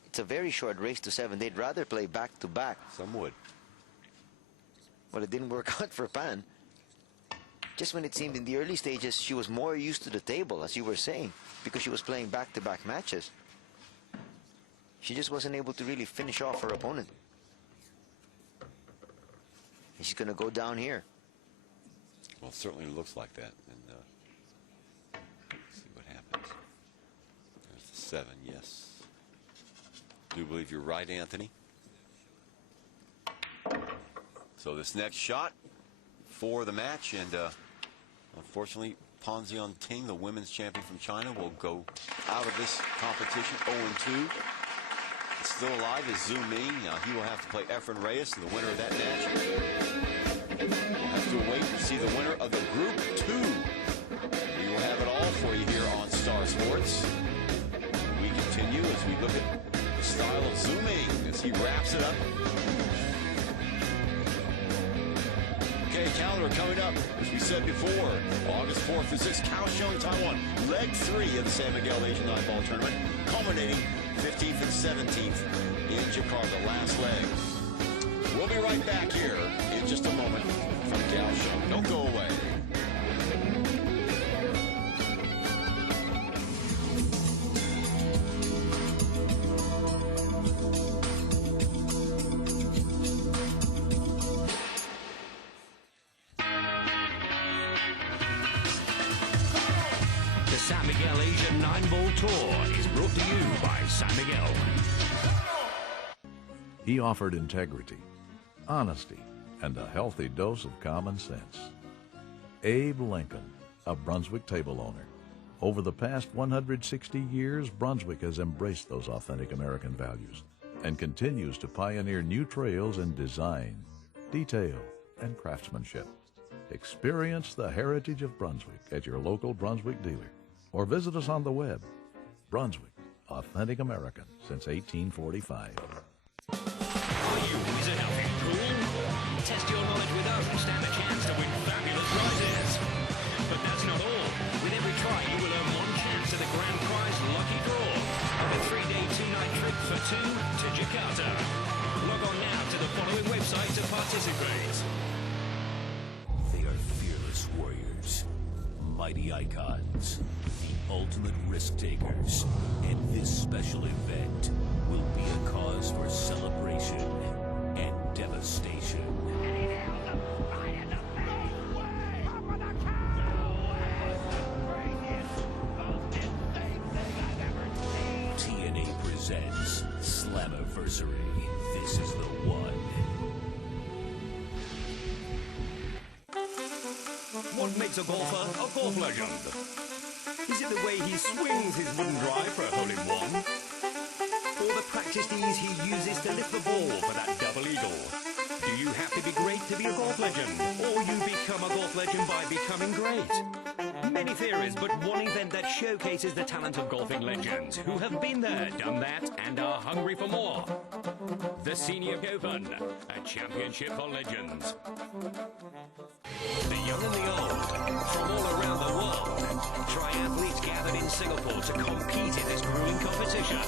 it's a very short race to 7. They'd rather play back-to-back. Some would. Well, it didn't work out for Pan. Just when it seemed in the early stages she was more used to the table, as you were saying, because she was playing back-to-back matches. She just wasn't able to really finish off her opponent. And she's going to go down here. Well, it certainly looks like that. And let's see what happens. There's the 7, yes. I do believe you're right, Anthony. So this next shot for the match, and unfortunately, Panzion Ting, the women's champion from China, will go out of this competition 0-2. Still alive is Zhu Ming. Now he will have to play Efren Reyes, the winner of that match. We'll have to wait to see the winner of the Group 2. We will have it all for you here on Star Sports. We continue as we look at the style of Zhu Ming as he wraps it up. Okay, calendar coming up, as we said before, August 4th through 6th, Kaohsiung, Taiwan. Leg 3 of the San Miguel Asian 9-ball tournament, culminating 15th and 17th in Jakarta, last leg. We'll be right back here in just a moment from Kaohsiung. Don't go away. San Miguel Asian 9-ball tour is brought to you by San Miguel. He offered integrity, honesty, and a healthy dose of common sense. Abe Lincoln, a Brunswick table owner. Over the past 160 years, Brunswick has embraced those authentic American values and continues to pioneer new trails in design, detail, and craftsmanship. Experience the heritage of Brunswick at your local Brunswick dealer, or visit us on the web. Brunswick, authentic American since 1845. Are you wizard outfit cool? Test your knowledge with us and stand a chance to win fabulous prizes. But that's not all. With every try, you will earn 1 chance at the grand prize lucky draw of a 3-day, 2-night trip for 2 to Jakarta. Log on now to the following website to participate. They are fearless warriors, mighty icons, the ultimate risk takers, and this special event will be a cause for celebration and devastation. TNA presents Slammiversary. This is the one. What makes a golfer a golf legend? Is it the way he swings his wooden drive for a hole-in-one? Or the practiced ease he uses to lift the ball for that double eagle? Do you have to be great to be a golf legend? Or you become a golf legend by becoming great? Many theories, but one event that showcases the talent of golfing legends who have been there, done that, and are hungry for more. The Senior Open, a championship for legends. The young and the old, from all around the world, triathletes gathered in Singapore to compete in this grueling competition.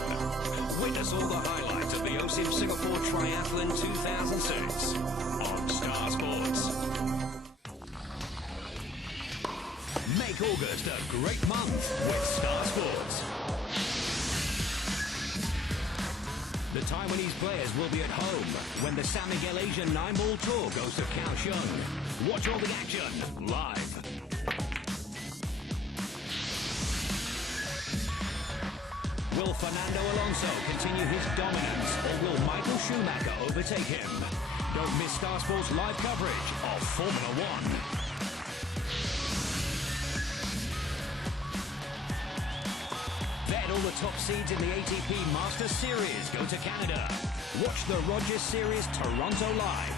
Witness all the highlights of the OSIM Singapore Triathlon 2006 on Star Sports. Make August a great month with Star Sports. The Taiwanese players will be at home when the San Miguel Asian 9-ball tour goes to Kaohsiung. Watch all the action live. Will Fernando Alonso continue his dominance, or will Michael Schumacher overtake him? Don't miss Star Sports live coverage of Formula One. Bet all the top seeds in the ATP Masters Series go to Canada. Watch the Rogers Series Toronto live.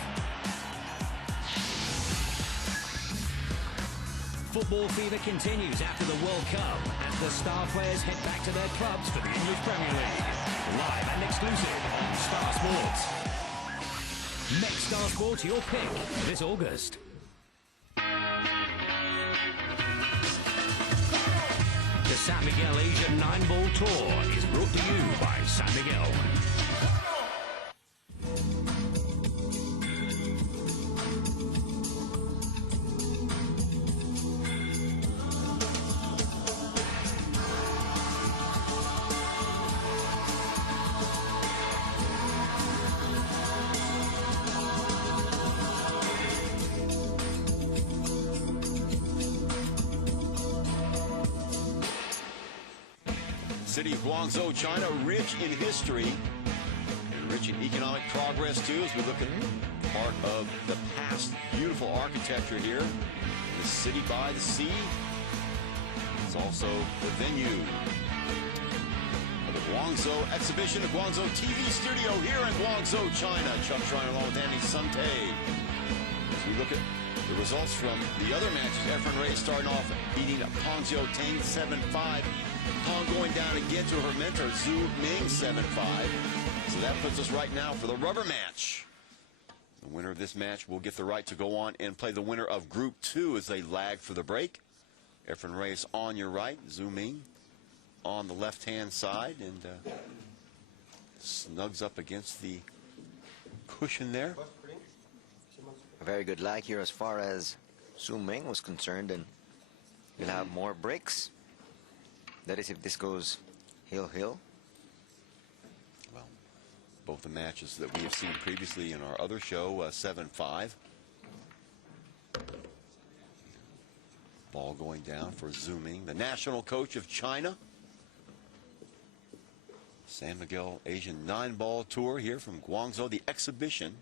Football fever continues after the World Cup as the star players head back to their clubs for the English Premier League. Live and exclusive on Star Sports. Make Star Sports your pick this August. The San Miguel Asian 9-Ball Tour is brought to you by San Miguel. City of Guangzhou, China, rich in history and rich in economic progress too, as we look at part of the past beautiful architecture here. The city by the sea. It's also the venue of the Guangzhou exhibition, the Guangdong TV Studio here in Guangzhou, China. Chuck Shrine along with Andy Sante. As we look at the results from the other matches, Efren Reyes starting off beating Ting 7-5. Tong going down again to her mentor, Meng 7-5. So that puts us right now for the rubber match. The winner of this match will get the right to go on and play the winner of Group 2 as they lag for the break. Efren Reyes on your right, Meng on the left-hand side, and snugs up against the cushion there. A very good lag here as far as Meng was concerned, and you'll have more breaks. That is if this goes hill-hill. Well, both the matches that we have seen previously in our other show, 7-5. Ball going down for Meng, the national coach of China. San Miguel Asian 9-Ball Tour here from Guangzhou, the exhibition.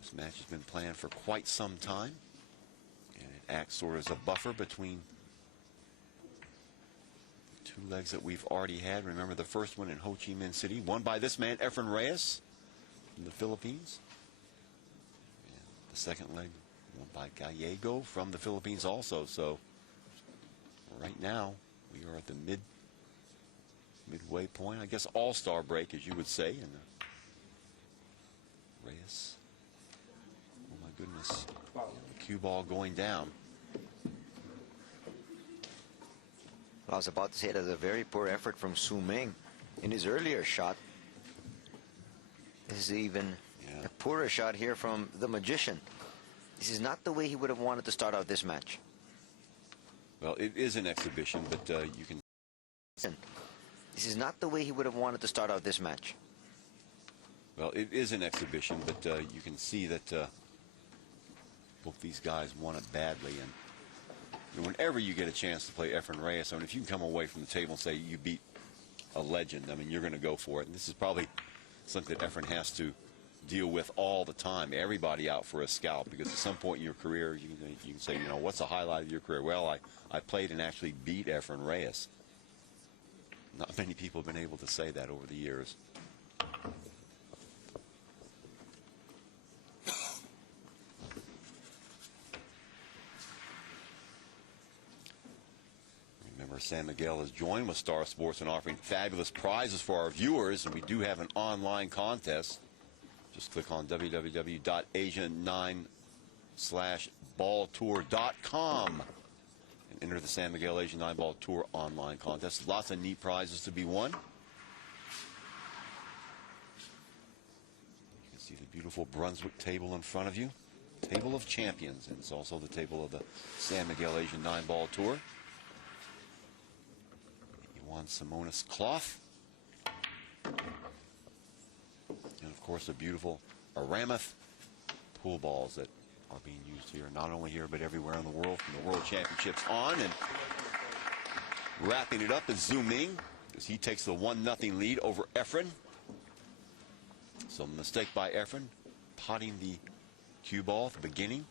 This match has been planned for quite some time, and it acts sort of as a buffer between two legs that we've already had. Remember the first one in Ho Chi Minh City, won by this man, Efren Reyes, from the Philippines. And the second leg, won by Gallego from the Philippines also. So right now, we are at the midway point, I guess all-star break, as you would say. And Reyes, oh my goodness, the cue ball going down. I was about to say that was a very poor effort from Meng in his earlier shot. This is even a poorer shot here from the magician. This is not the way he would have wanted to start out this match. Well, it is an exhibition, but you can... This is not the way he would have wanted to start out this match. Well, it is an exhibition, but you can see that both these guys want it badly. And whenever you get a chance to play Efren Reyes, I mean, if you can come away from the table and say you beat a legend, I mean, you're going to go for it. And this is probably something that Efren has to deal with all the time. Everybody out for a scalp, because at some point in your career, you can say, you know, what's the highlight of your career? Well, I played and actually beat Efren Reyes. Not many people have been able to say that over the years. Remember, San Miguel has joined with Star Sports in offering fabulous prizes for our viewers, and we do have an online contest. Just click on www.asia9/balltour.com and enter the San Miguel Asian 9-Ball Tour online contest. Lots of neat prizes to be won. You can see the beautiful Brunswick table in front of you. Table of Champions, and it's also the table of the San Miguel Asian 9-Ball Tour. Simonis cloth, and of course the beautiful Aramoth pool balls that are being used here, not only here but everywhere in the world, from the World Championships on. And wrapping it up is Meng, as he takes the 1-0 lead over Efren. So mistake by Efren, potting the cue ball at the beginning.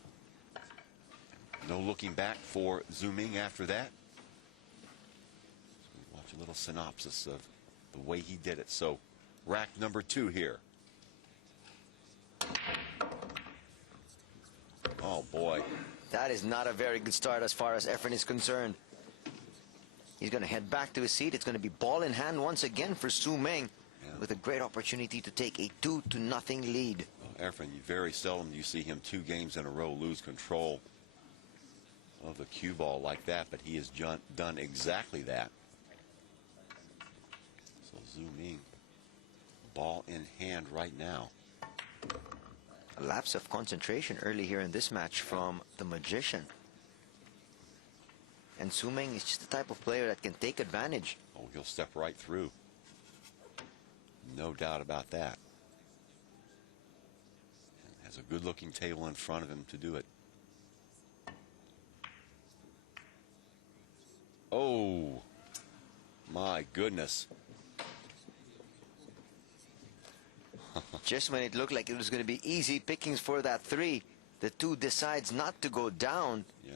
No looking back for Meng after that. a little synopsis of the way he did it. So, rack number 2 here. Oh, boy. That is not a very good start as far as Efren is concerned. He's going to head back to his seat. It's going to be ball in hand once again for Su Meng, with a great opportunity to take a 2-0 lead. Well, Efren, very seldom do you see him 2 games in a row lose control of the cue ball like that, but he has done exactly that. So Su Meng, ball in hand right now. A lapse of concentration early here in this match from the Magician. And Su Meng is just the type of player that can take advantage. Oh, he'll step right through. No doubt about that. And has a good-looking table in front of him to do it. Oh, my goodness. Just when it looked like it was going to be easy pickings for that 3, the 2 decides not to go down. Yeah.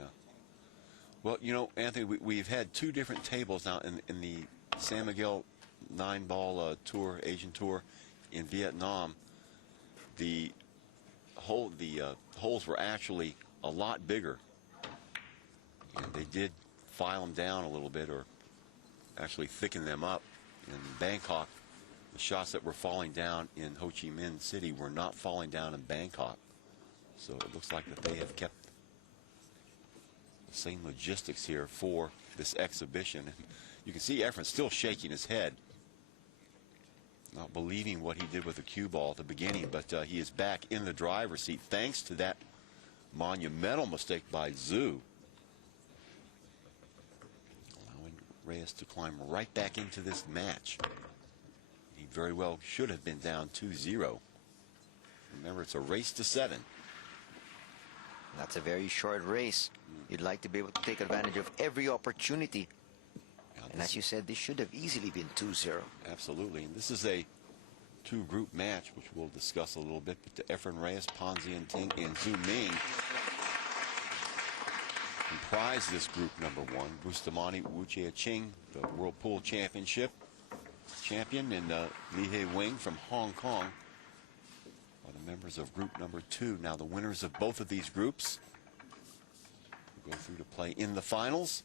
Well, you know, Anthony, we've had 2 different tables now in the San Miguel 9-ball tour, Asian tour in Vietnam. The holes were actually a lot bigger. And they did file them down a little bit, or actually thicken them up. In Bangkok, the shots that were falling down in Ho Chi Minh City were not falling down in Bangkok. So it looks like that they have kept the same logistics here for this exhibition. And you can see Efren still shaking his head, not believing what he did with the cue ball at the beginning, but he is back in the driver's seat thanks to that monumental mistake by Zhu, allowing Reyes to climb right back into this match. He very well should have been down 2-0. Remember, it's a race to 7. That's a very short race. You'd like to be able to take advantage of every opportunity. And as you said, this should have easily been 2-0. Absolutely. And this is a 2-group match, which we'll discuss a little bit. But the Efren, Reyes, Ponzi, and Ting, and Su Meng comprise this group number 1. Bustamante, Chia-Ching, the World Pool Championship champion, and Li He Wen from Hong Kong are the members of group number 2. Now, the winners of both of these groups will go through to play in the finals.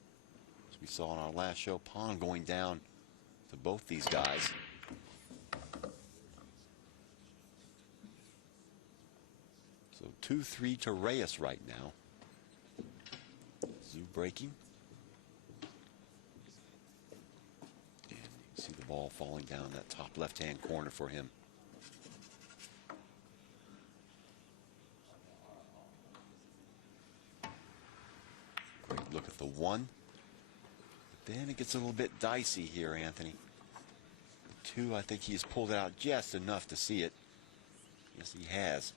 As we saw in our last show, Pong going down to both these guys. So 2-3 to Reyes right now. Zhu breaking. And you can see the ball falling down that top left-hand corner for him. Great look at the 1. Then it gets a little bit dicey here, Anthony. The 2, I think he's pulled it out just enough to see it. Yes, he has.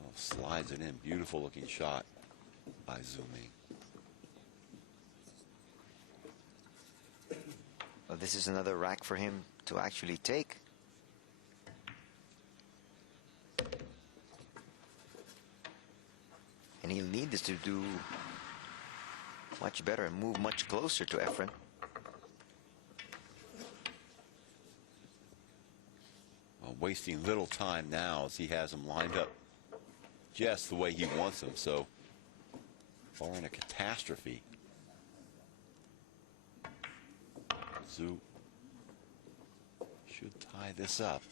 Oh, slides it in. Beautiful looking shot by Su Meng. Well, this is another rack for him to actually take. And he'll need this to do much better and move much closer to Efren. Well, wasting little time now as he has them lined up just the way he wants them. So, barring a catastrophe, Zhu should tie this up.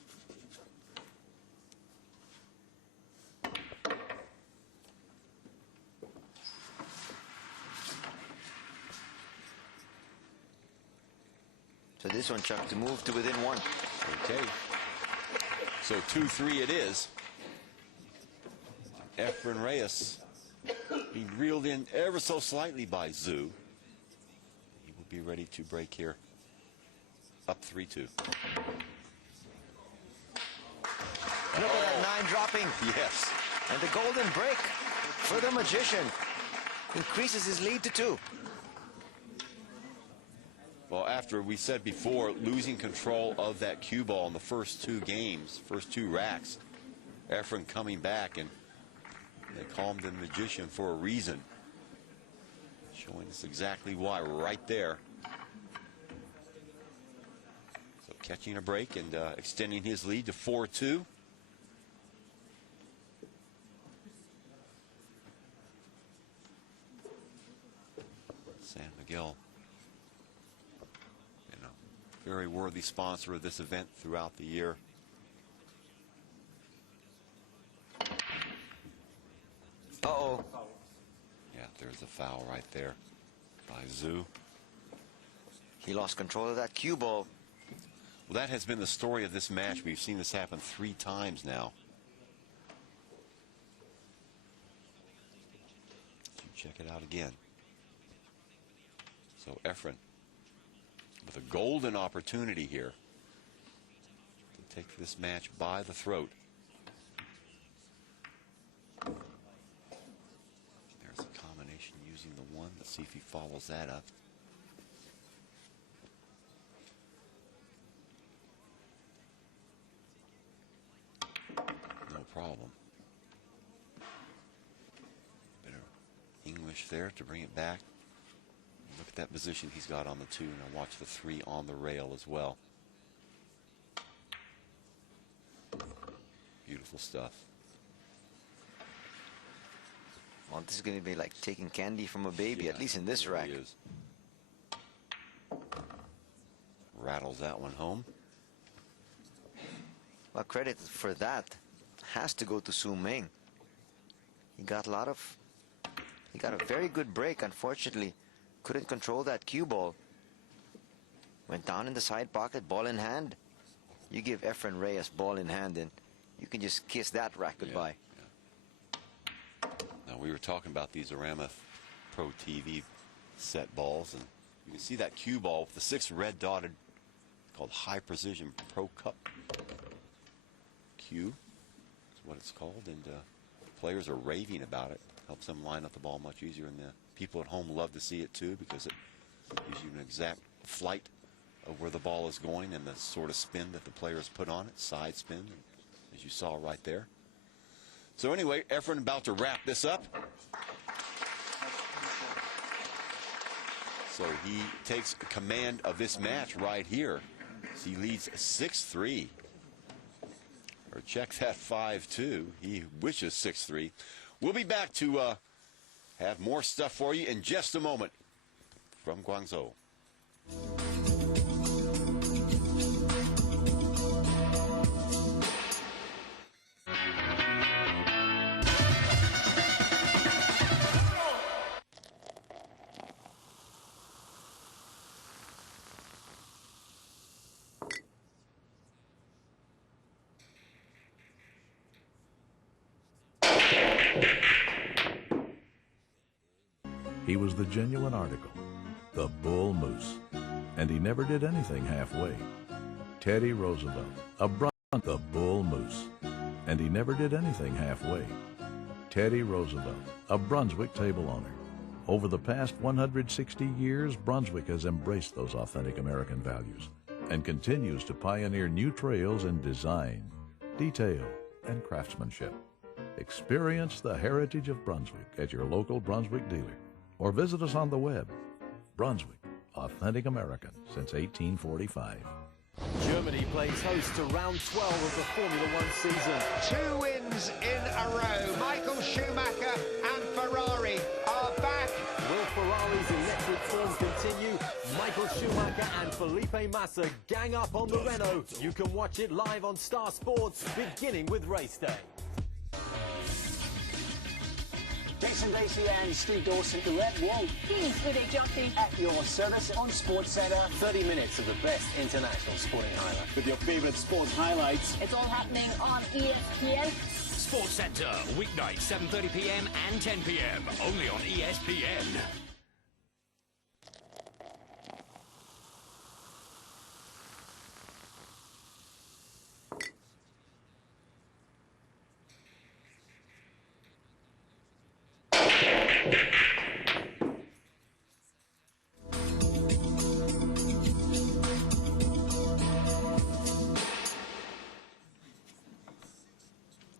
So this one, Chuck, to move to within 1. Okay. So 2-3 it is. Efren Reyes being reeled in ever so slightly by Zhu. He will be ready to break here. Up 3-2. Look at that 9 dropping. Yes. And the golden break for the Magician increases his lead to 2. Well, after we said before, losing control of that cue ball in the first 2 games, first 2 racks, Efren coming back, and they call him the Magician for a reason. Showing us exactly why right there. So catching a break and extending his lead to 4-2. San Miguel, very worthy sponsor of this event throughout the year. Uh-oh. Yeah, there's a foul right there by Zhu. He lost control of that cue ball. Well, that has been the story of this match. We've seen this happen 3 times now. You check it out again. So Efren with a golden opportunity here to take this match by the throat. There's a combination using the 1. Let's see if he follows that up. No problem. Bit of English there to bring it back. Look at that position he's got on the 2. Now watch the 3 on the rail as well. Beautiful stuff. Well, this is going to be like taking candy from a baby, Yeah, at least in this rack. Is. Rattles that one home. Well, credit for that has to go to Meng. He got a very good break. Unfortunately, couldn't control that cue ball. Went down in the side pocket, ball in hand. You give Efren Reyes ball in hand, and you can just kiss that rack goodbye. Yeah. Now, we were talking about these Aramoth Pro TV set balls, and you can see that cue ball with the 6 red dotted, called High Precision Pro Cup cue. That's what it's called, and players are raving about it. Helps them line up the ball much easier, and the people at home love to see it too, because it gives you an exact flight of where the ball is going and the sort of spin that the players put on it, side spin, as you saw right there. So anyway, Efren about to wrap this up. So he takes command of this match right here. So he leads 6-3. Or check that 5-2. He wishes 6-3. We'll be back to have more stuff for you in just a moment from Guangzhou. He was the genuine article, the Bull Moose, and he never did anything halfway. Teddy Roosevelt, the Bull Moose, and he never did anything halfway. Teddy Roosevelt, a Brunswick table owner. Over the past 160 years, Brunswick has embraced those authentic American values and continues to pioneer new trails in design, detail, and craftsmanship. Experience the heritage of Brunswick at your local Brunswick dealer, or visit us on the web. Brunswick, authentic American since 1845. Germany plays host to round 12 of the Formula One season. 2 wins in a row. Michael Schumacher and Ferrari are back. Will Ferrari's electric form continue? Michael Schumacher and Felipe Massa gang up on the Renault. You can watch it live on Star Sports, beginning with race day. Jason Lacey and Steve Dawson, the Red Wall. He's with a jockey At your service on SportsCenter. 30 minutes of the best international sporting highlights. With your favorite sports highlights. It's all happening on ESPN. Sports Center, weeknights 7:30 p.m. and 10 p.m. only on ESPN.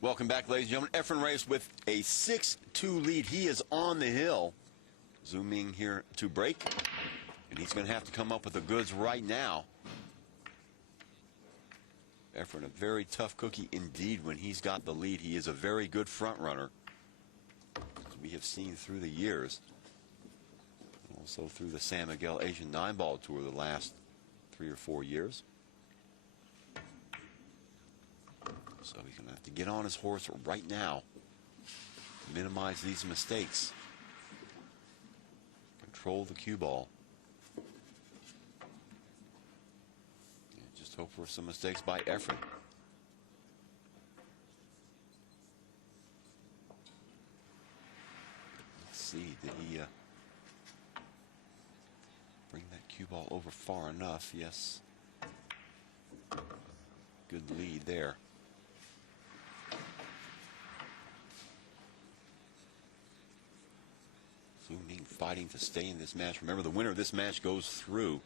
Welcome back, ladies and gentlemen. Efren Reyes with a 6-2 lead. He is on the hill. Meng here to break, and he's going to have to come up with the goods right now. Efren, a very tough cookie indeed when he's got the lead. He is a very good front runner, as we have seen through the years. Also through the San Miguel Asian 9-ball tour the last 3 or 4 years. So he's going to have to get on his horse right now, minimize these mistakes, control the cue ball, and just hope for some mistakes by Efren. Let's see, did he bring that cue ball over far enough? Yes. Good lead there. Meng fighting to stay in this match. Remember, the winner of this match goes through,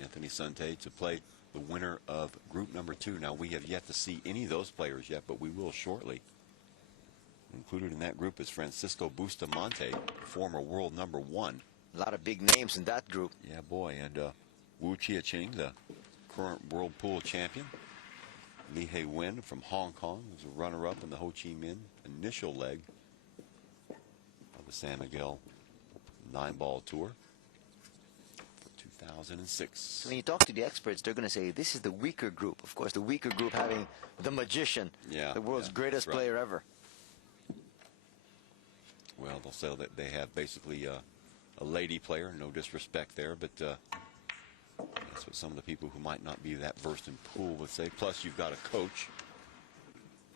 Anthony Sante, to play the winner of group number 2. Now, we have yet to see any of those players yet, but we will shortly. Included in that group is Francisco Bustamante, former world number 1. A lot of big names in that group. Yeah, boy. And Chia-Ching, the current world pool champion. Li He Wen from Hong Kong, who's a runner-up in the Ho Chi Minh initial leg of the San Miguel 9-ball tour for 2006. So when you talk to the experts, they're going to say this is the weaker group. Of course, the weaker group having the magician, the world's greatest player ever. Well, they'll say that they have basically a lady player, no disrespect there, but that's what some of the people who might not be that versed in pool would say. Plus, you've got a coach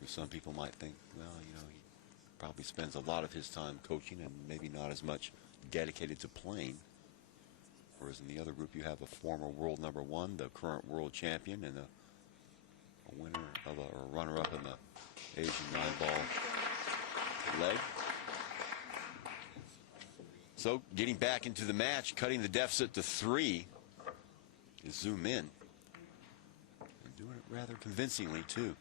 who some people might think, well, you know, he probably spends a lot of his time coaching and maybe not as much dedicated to playing. Whereas in the other group, you have a former world number 1, the current world champion, and a winner of or runner-up in the Asian 9-ball leg. So getting back into the match, cutting the deficit to 3 is Meng. And doing it rather convincingly, too.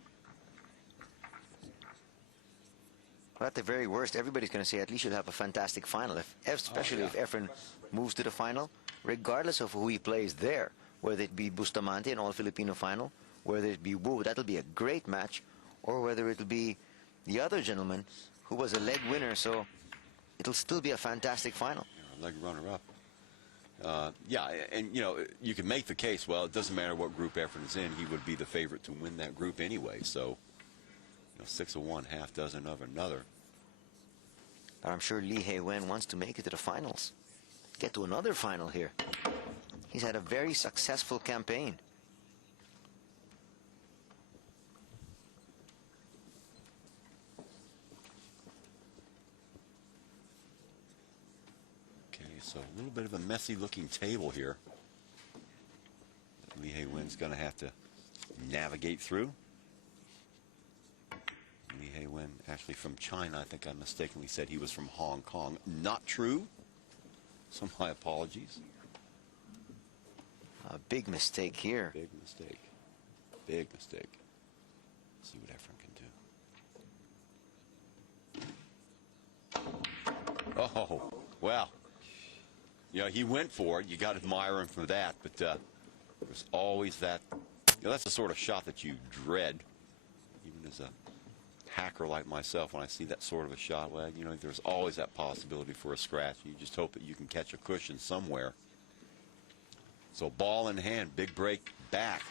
Well, at the very worst, everybody's going to say at least you'll have a fantastic final, especially if Efren moves to the final, regardless of who he plays there, whether it be Bustamante, an all-Filipino final, whether it be Wu, that'll be a great match, or whether it'll be the other gentleman who was a leg winner, so it'll still be a fantastic final. Leg runner-up. Yeah, and, you know, you can make the case, well, it doesn't matter what group Efren is in, he would be the favorite to win that group anyway, so, you know, 6 of one, half dozen of another. But I'm sure Li He Wen wants to make it to the finals. Get to another final here. He's had a very successful campaign. So a little bit of a messy looking table here that Li He Wen's going to have to navigate through. Li He Wen actually from China. I think I mistakenly said he was from Hong Kong. Not true. So my apologies. A big mistake here. Big mistake. Big mistake. Let's see what Efren can do. Oh, well. You know, he went for it. You got to admire him for that. But there's always that. You know, that's the sort of shot that you dread, even as a hacker like myself. When I see that sort of a shot, well, you know, there's always that possibility for a scratch. You just hope that you can catch a cushion somewhere. So ball in hand, big break back.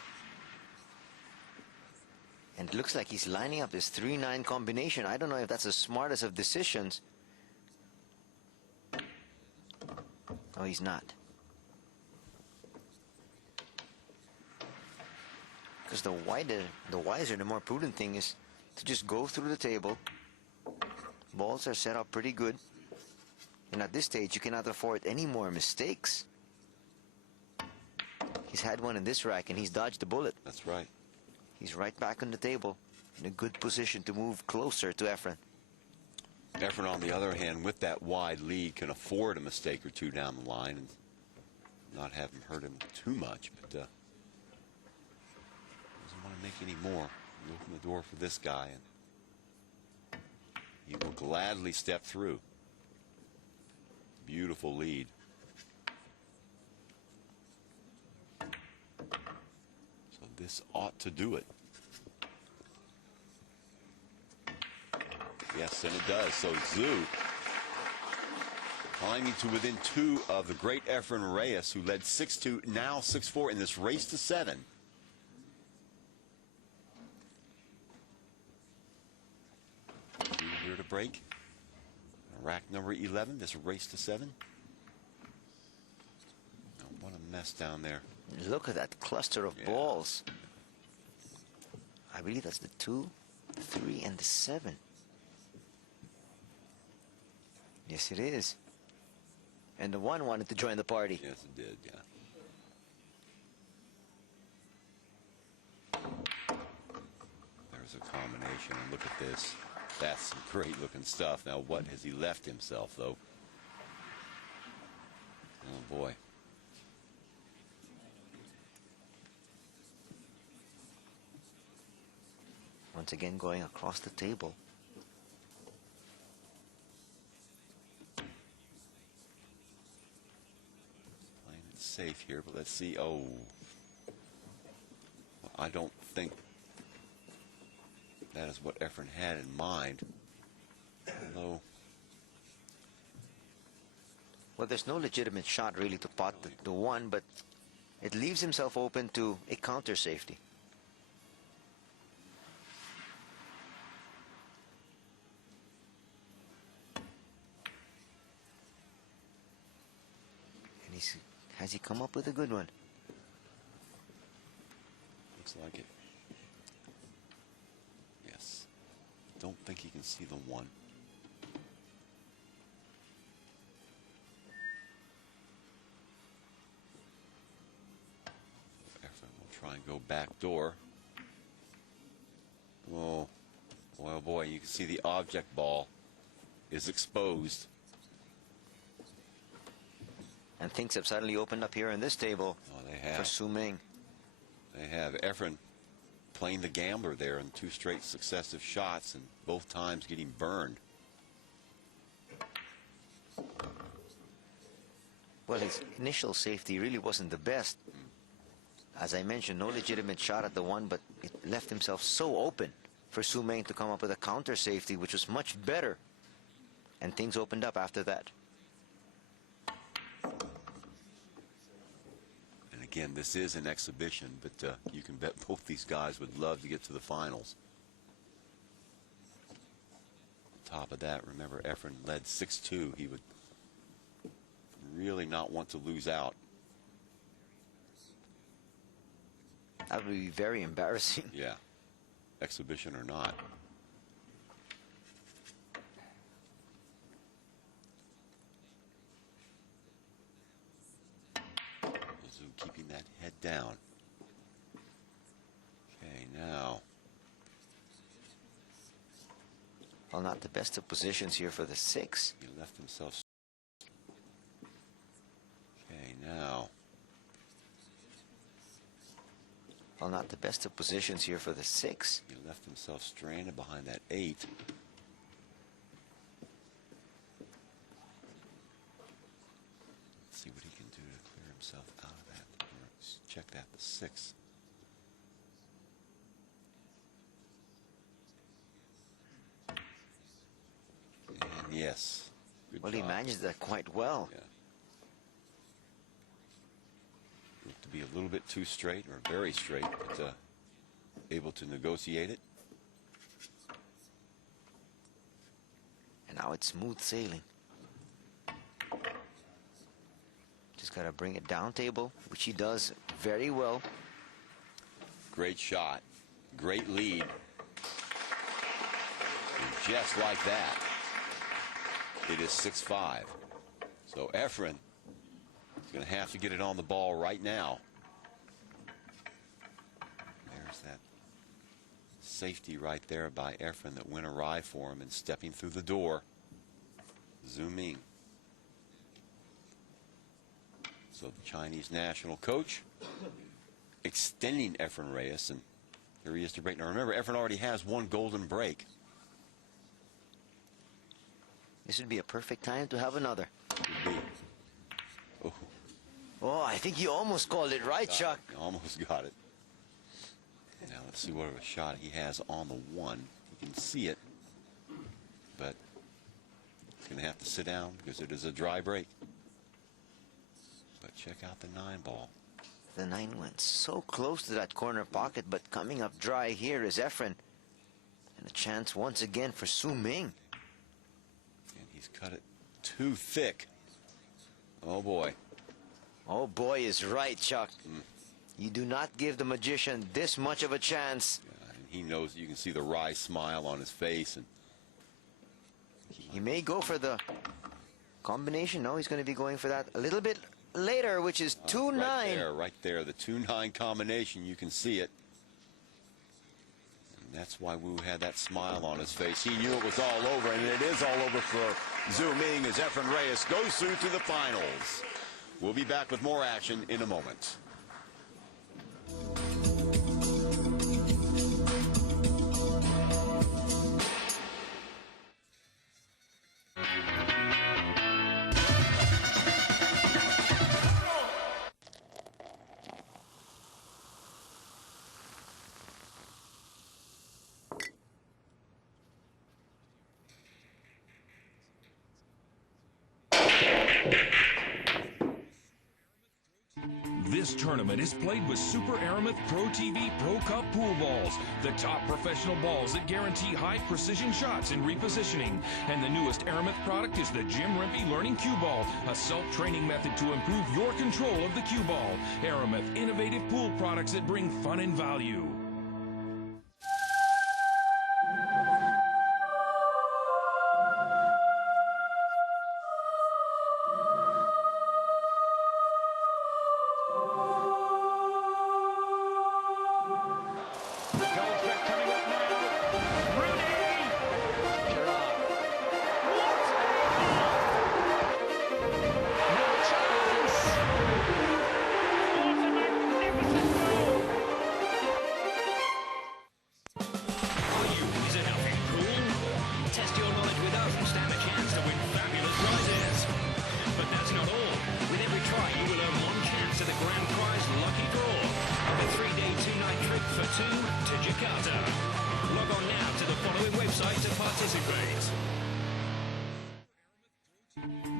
And it looks like he's lining up this 3-9 combination. I don't know if that's the smartest of decisions. No, he's not. Because the wiser, the more prudent thing is to just go through the table. Balls are set up pretty good. And at this stage, you cannot afford any more mistakes. He's had one in this rack, and he's dodged the bullet. That's right. He's right back on the table in a good position to move closer to Efren. Efren, on the other hand, with that wide lead, can afford a mistake or two down the line and not have him hurt him too much, but doesn't want to make any more. You open the door for this guy, and he will gladly step through. Beautiful lead. So this ought to do it. Yes, and it does. So Zhu climbing to within 2 of the great Efren Reyes, who led 6-2, now 6-4 in this race to 7. Here to break. Rack number 11, this race to 7. Oh, what a mess down there. Look at that cluster of balls. I believe that's the 2, the 3, and the 7. Yes, it is. And the 1 wanted to join the party. Yes, it did, yeah. There's a combination. And look at this. That's some great looking stuff. Now, what has he left himself, though? Oh, boy. Once again, going across the table. Playing it safe here, but let's see. Oh. I don't think that is what Efren had in mind. Although, well, there's no legitimate shot really to pot the 1, but it leaves himself open to a counter safety. And has he come up with a good one? looks like it. Yes. Don't think he can see the 1. Efren will try and go back door. Oh, boy, oh boy, you can see the object ball is exposed. And things have suddenly opened up here in this table. Oh, they have. For Su Meng. They have. Efren playing the gambler there in 2 straight successive shots, and both times getting burned. Well, his initial safety really wasn't the best. As I mentioned, no legitimate shot at the 1, but it left himself so open for Su Meng to come up with a counter safety, which was much better. And things opened up after that. And again, this is an exhibition, but you can bet both these guys would love to get to the finals. On top of that, remember, Efren led 6-2. He would really not want to lose out. That would be very embarrassing. Yeah, exhibition or not. Zhu keeping that head down. Okay, now. Well, not the best of positions here for the 6. He left himself. Okay, now. Well, not the best of positions here for the 6. He left himself stranded behind that 8. Let's see what he can do to clear himself out of that. Let's check that, the 6. And yes. Good Well, job. he managed that quite well. Yeah. Looked to be a little bit too straight, or very straight, but able to negotiate it. And now it's smooth sailing. Just got to bring it down table, which he does very well. Great shot. Great lead. And just like that, it is 6-5. So Efren is going to have to get it on the ball right now. There's that safety right there by Efren that went awry for him, and stepping through the door, Su Meng. So the Chinese national coach extending Efren Reyes, and here he is to break. Now remember, Efren already has 1 golden break. This would be a perfect time to have another. Could be. Oh. Oh, I think you almost called it right, Chuck. Almost got it. Now let's see what of a shot he has on the 1. You can see it, but he's going to have to sit down because it is a dry break. But check out the 9 ball. The 9 went so close to that corner pocket, but coming up dry here is Efren. And a chance once again for Su Ming. And he's cut it too thick. Oh boy. Oh boy is right, Chuck. You do not give the magician this much of a chance. Yeah, and he knows. You can see the wry smile on his face. And he may go for the combination. No, he's going to be going for that a little bit later, which is 2-9. Right there, the 2-9 combination. You can see it. And that's why Wu had that smile on his face. He knew it was all over, and it is all over for Su Ming as Efren Reyes goes through to the finals. We'll be back with more action in a moment. This tournament is played with Super Aramith Pro TV Pro Cup pool balls, the top professional balls that guarantee high precision shots and repositioning. And the newest Aramith product is the Jim Rempe Learning Cue Ball, a self-training method to improve your control of the cue ball. Aramith, innovative pool products that bring fun and value.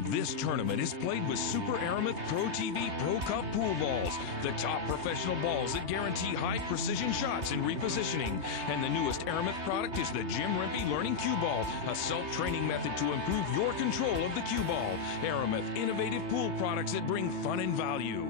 This tournament is played with Super Aramith Pro TV Pro Cup pool balls, the top professional balls that guarantee high precision shots and repositioning. And the newest Aramith product is the Jim Rempe Learning Cue Ball, a self-training method to improve your control of the cue ball. Aramith, innovative pool products that bring fun and value.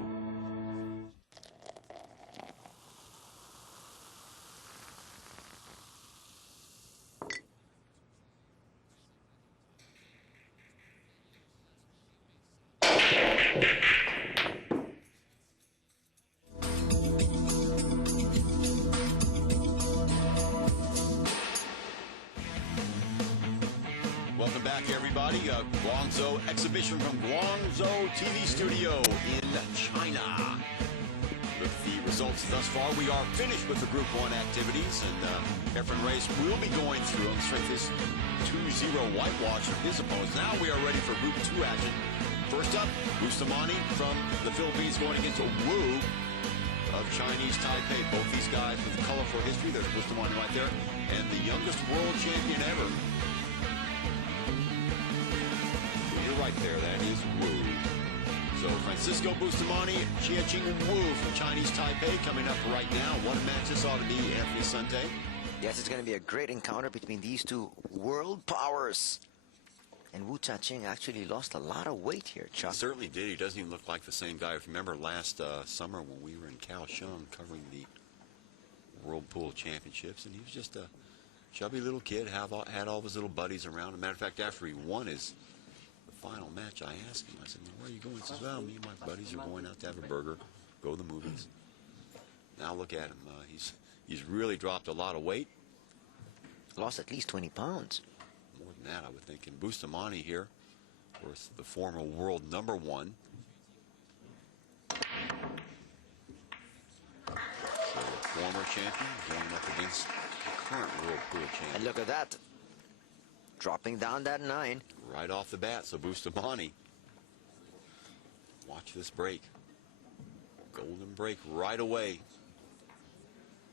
Welcome back, everybody. Guangzhou exhibition from Guangdong TV Studio in China. With the results thus far, we are finished with the Group 1 activities, and Efren Reyes will be going through them straight this 2-0 whitewash of his opponents. Now we are ready for Group 2 action. First up, Bustamante from the Philippines going against Wu of Chinese Taipei. Both these guys with colorful history. There's Bustamante right there, and the youngest world champion ever. Right there, that is Wu. So Francisco Bustamante, Chia-Ching Wu from Chinese Taipei coming up right now. What a match this ought to be, Anthony Sante. Yes, it's going to be a great encounter between these two world powers. And Wu Chia-Ching actually lost a lot of weight here, Chuck. He certainly did. He doesn't even look like the same guy. If you remember last summer when we were in Kaohsiung covering the World Pool Championships, and he was just a chubby little kid, had all his little buddies around. As a matter of fact, after he won his final match, I asked him, I said, where are you going? He says, well, me and my buddies are going out to have a burger, go to the movies. Now look at him. He's really dropped a lot of weight. Lost at least 20 pounds. More than that, I would think. And Bustamante here, of course, the former world #1. So the former champion going up against the current world pool champion. And look at that. Dropping down that 9. Right off the bat, so Bustamante Watch this break. Golden break right away.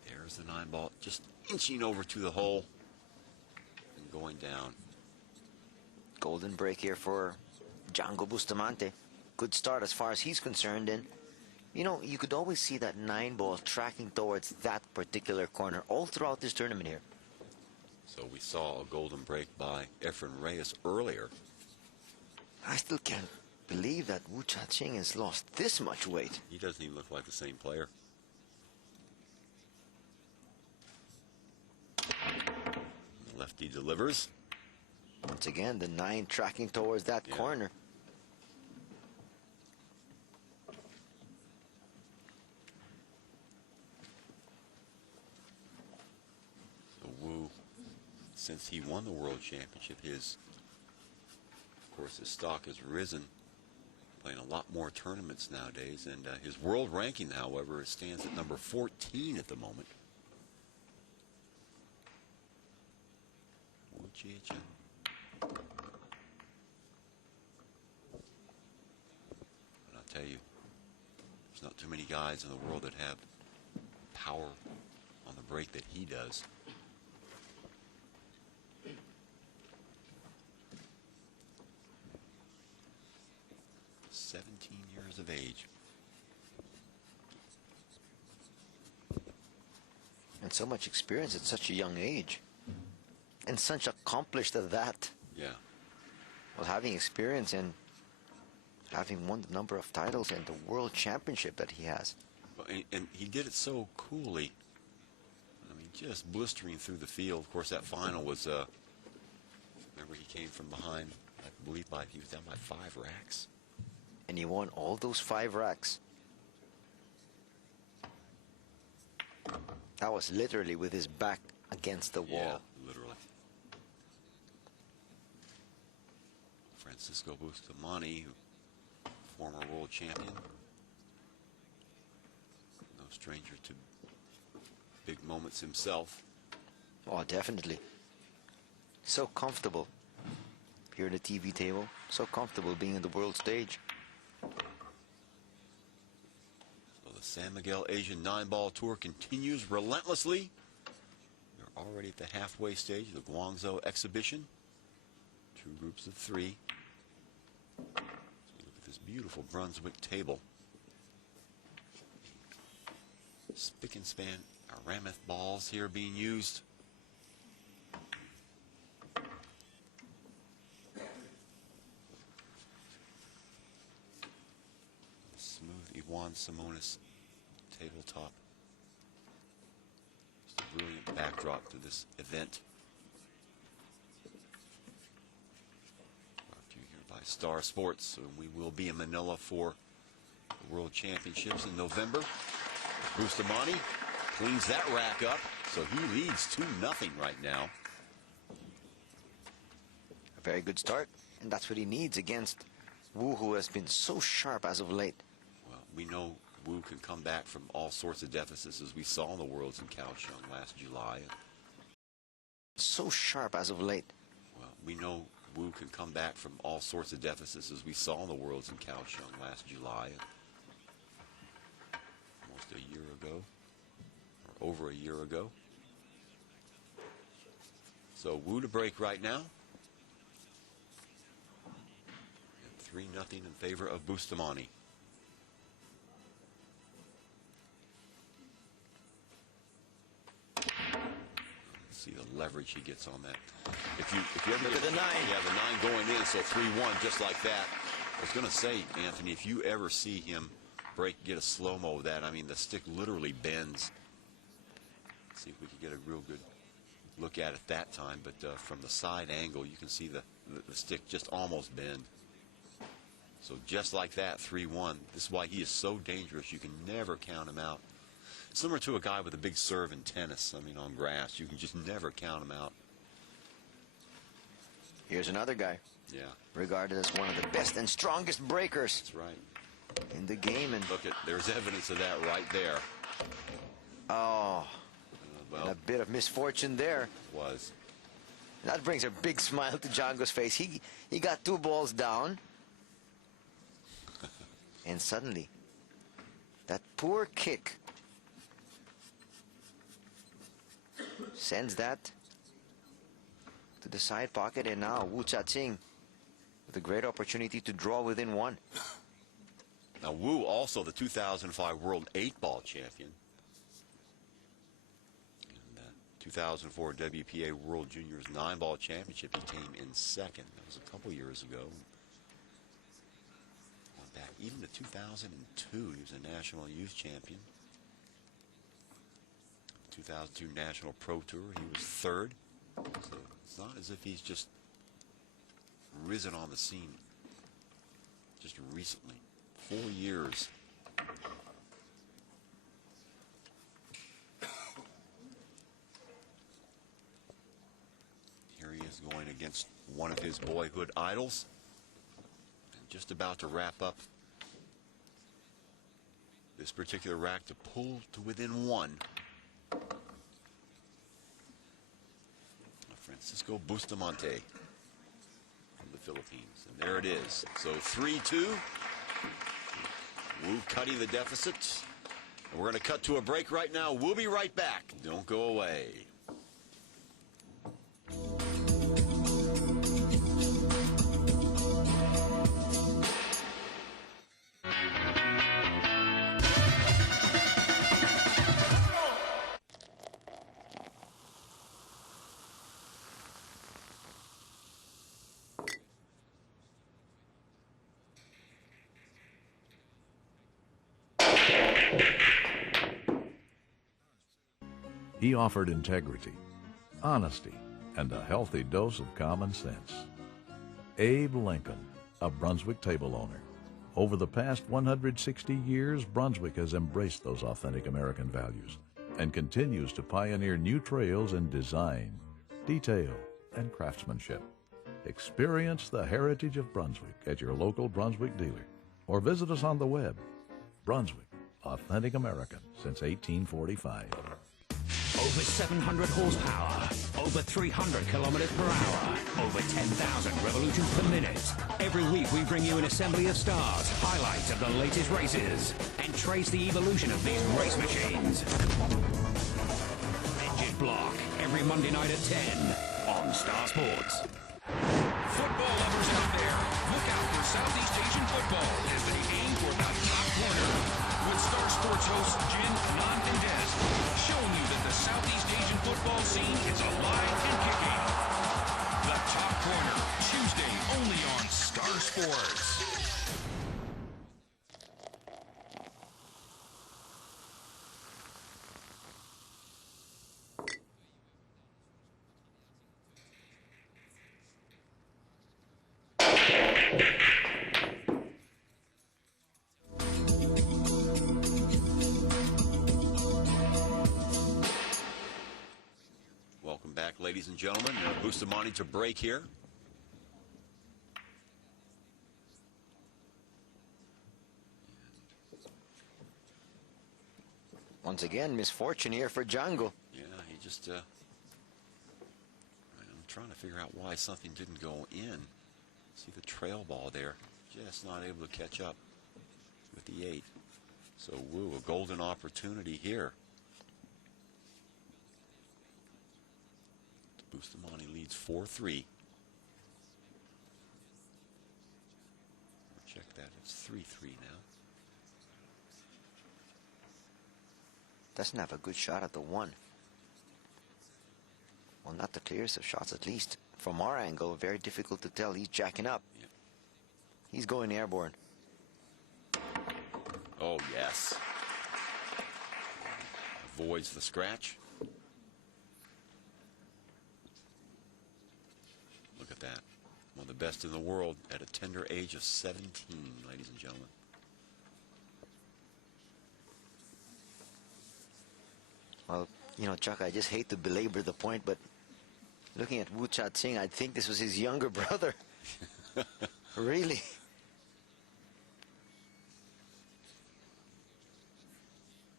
There's the 9-ball, just inching over to the hole and going down. Golden break here for Django Bustamante. Good start as far as he's concerned. And, you know, you could always see that 9-ball tracking towards that particular corner all throughout this tournament here. So we saw a golden break by Efren Reyes earlier. I still can't believe that Chia-Ching has lost this much weight. He doesn't even look like the same player. Lefty delivers. Once again, the 9 tracking towards that corner. So Wu, since he won the World Championship, of course, his stock has risen, playing a lot more tournaments nowadays, and his world ranking, however, stands at number 14 at the moment. Wu Chia-Ching. And I'll tell you, there's not too many guys in the world that have power on the break that he does. Years of age. And so much experience at such a young age. And such accomplished at that. Yeah. Well, having experience and having won the number of titles and the World Championship that he has. And he did it so coolly. I mean, just blistering through the field. Of course, that final was, remember, he came from behind, I believe, he was down by 5 racks. And he won all those 5 racks. That was literally with his back against the wall. Yeah, literally. Francisco Bustamante, former world champion. No stranger to big moments himself. Oh, definitely. So comfortable here at the TV table. So comfortable being on the world stage. So the San Miguel Asian 9-ball tour continues relentlessly. We're already at the halfway stage of the Guangzhou exhibition. 2 groups of 3. So look at this beautiful Brunswick table. Spick and span Aramis balls here being used. Juan Simonis tabletop. Just a brilliant backdrop to this event. Brought to you here by Star Sports. So we will be in Manila for the World Championships in November. Bustamante cleans that rack up, so he leads 2-0 right now. A very good start, and that's what he needs against Wu, who has been so sharp as of late. We know Wu can come back from all sorts of deficits, as we saw in the Worlds in Kaohsiung last July. So sharp as of late. Well, we know Wu can come back from all sorts of deficits, as we saw in the Worlds in Kaohsiung last July. Almost a year ago, or over a year ago. So Wu to break right now. And 3-0 in favor of Bustamante. See the leverage he gets on that. If you ever look at the 9. Yeah, the 9 going in, so 3-1 just like that. I was going to say, Anthony, if you ever see him get a slow-mo of that, I mean, the stick literally bends. Let's see if we can get a real good look at it that time, but from the side angle, you can see the stick just almost bend. So just like that, 3-1. This is why he is so dangerous. You can never count him out. Similar to a guy with a big serve in tennis. I mean, on grass, you can just never count him out. Here's another guy. Yeah. Regarded as one of the best and strongest breakers. That's right. In the game. And look, there's evidence of that right there. Oh. Well, a bit of misfortune there. Was. That brings a big smile to Django's face. He got 2 balls down. And suddenly, that poor kick sends that to the side pocket, and now Wu Chia-Ching with a great opportunity to draw within one. Now Wu, also the 2005 World 8-ball champion. And 2004 WPA World Juniors 9-ball championship, he came in second. That was a couple years ago. Went back even to 2002, he was a national youth champion. 2002 National Pro Tour, he was third. So it's not as if he's just risen on the scene just recently. 4 years. Here he is going against one of his boyhood idols. And just about to wrap up this particular rack to pull to within one. Francisco Bustamante from the Philippines. And there it is. So 3-2. Wu cutting the deficit. And we're going to cut to a break right now. We'll be right back. Don't go away. He offered integrity, honesty, and a healthy dose of common sense. Abe Lincoln, a Brunswick table owner. Over the past 160 years, Brunswick has embraced those authentic American values and continues to pioneer new trails in design, detail, and craftsmanship. Experience the heritage of Brunswick at your local Brunswick dealer or visit us on the web. Brunswick, authentic American since 1845. Over 700 horsepower, over 300 kilometers per hour, over 10,000 revolutions per minute. Every week we bring you an assembly of stars, highlights of the latest races, and trace the evolution of these race machines. Rigid Block, every Monday night at 10 on Star Sports. Football lovers out there, look out for Southeast Asian football as they aim for the top corner. With Star Sports hosts Jin, Anand, and Des, showing you that the Southeast Asian football scene is alive and kicking. The top corner, Tuesday only on Star Sports. Ladies and gentlemen, Bustamante to break here. Once again, misfortune here for Django. Yeah, he just, I'm trying to figure out why something didn't go in. See the trail ball there, just not able to catch up with the 8. So Wu, a golden opportunity here. Bustamante leads 4-3. Check that, it's 3-3 now. Doesn't have a good shot at the 1. Well, not the clearest of shots, at least. From our angle, very difficult to tell. He's jacking up. Yep. He's going airborne. Oh, yes. Avoids the scratch. Look at that. One of the best in the world at a tender age of 17, ladies and gentlemen. Well, you know, Chuck, I just hate to belabor the point, but looking at Wu Chia-Ching, I think this was his younger brother. Really?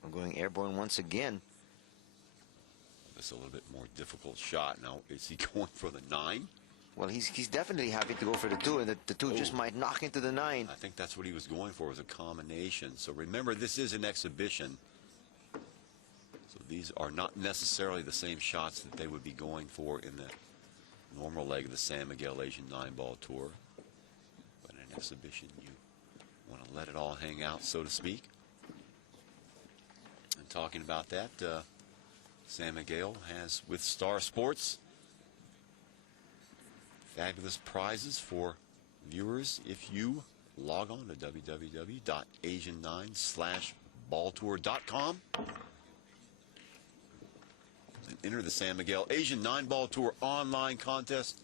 I'm going airborne once again. This is a little bit more difficult shot. Now, is he going for the 9? Well, he's definitely happy to go for the 2, and the 2 just might knock into the 9. I think that's what he was going for, was a combination. So remember, this is an exhibition. So these are not necessarily the same shots that they would be going for in the normal leg of the San Miguel Asian 9-ball tour. But in an exhibition, you want to let it all hang out, so to speak. And talking about that, San Miguel has, with Star Sports, fabulous prizes for viewers if you log on to www.asian9/balltour.com and enter the San Miguel Asian 9-ball tour online contest.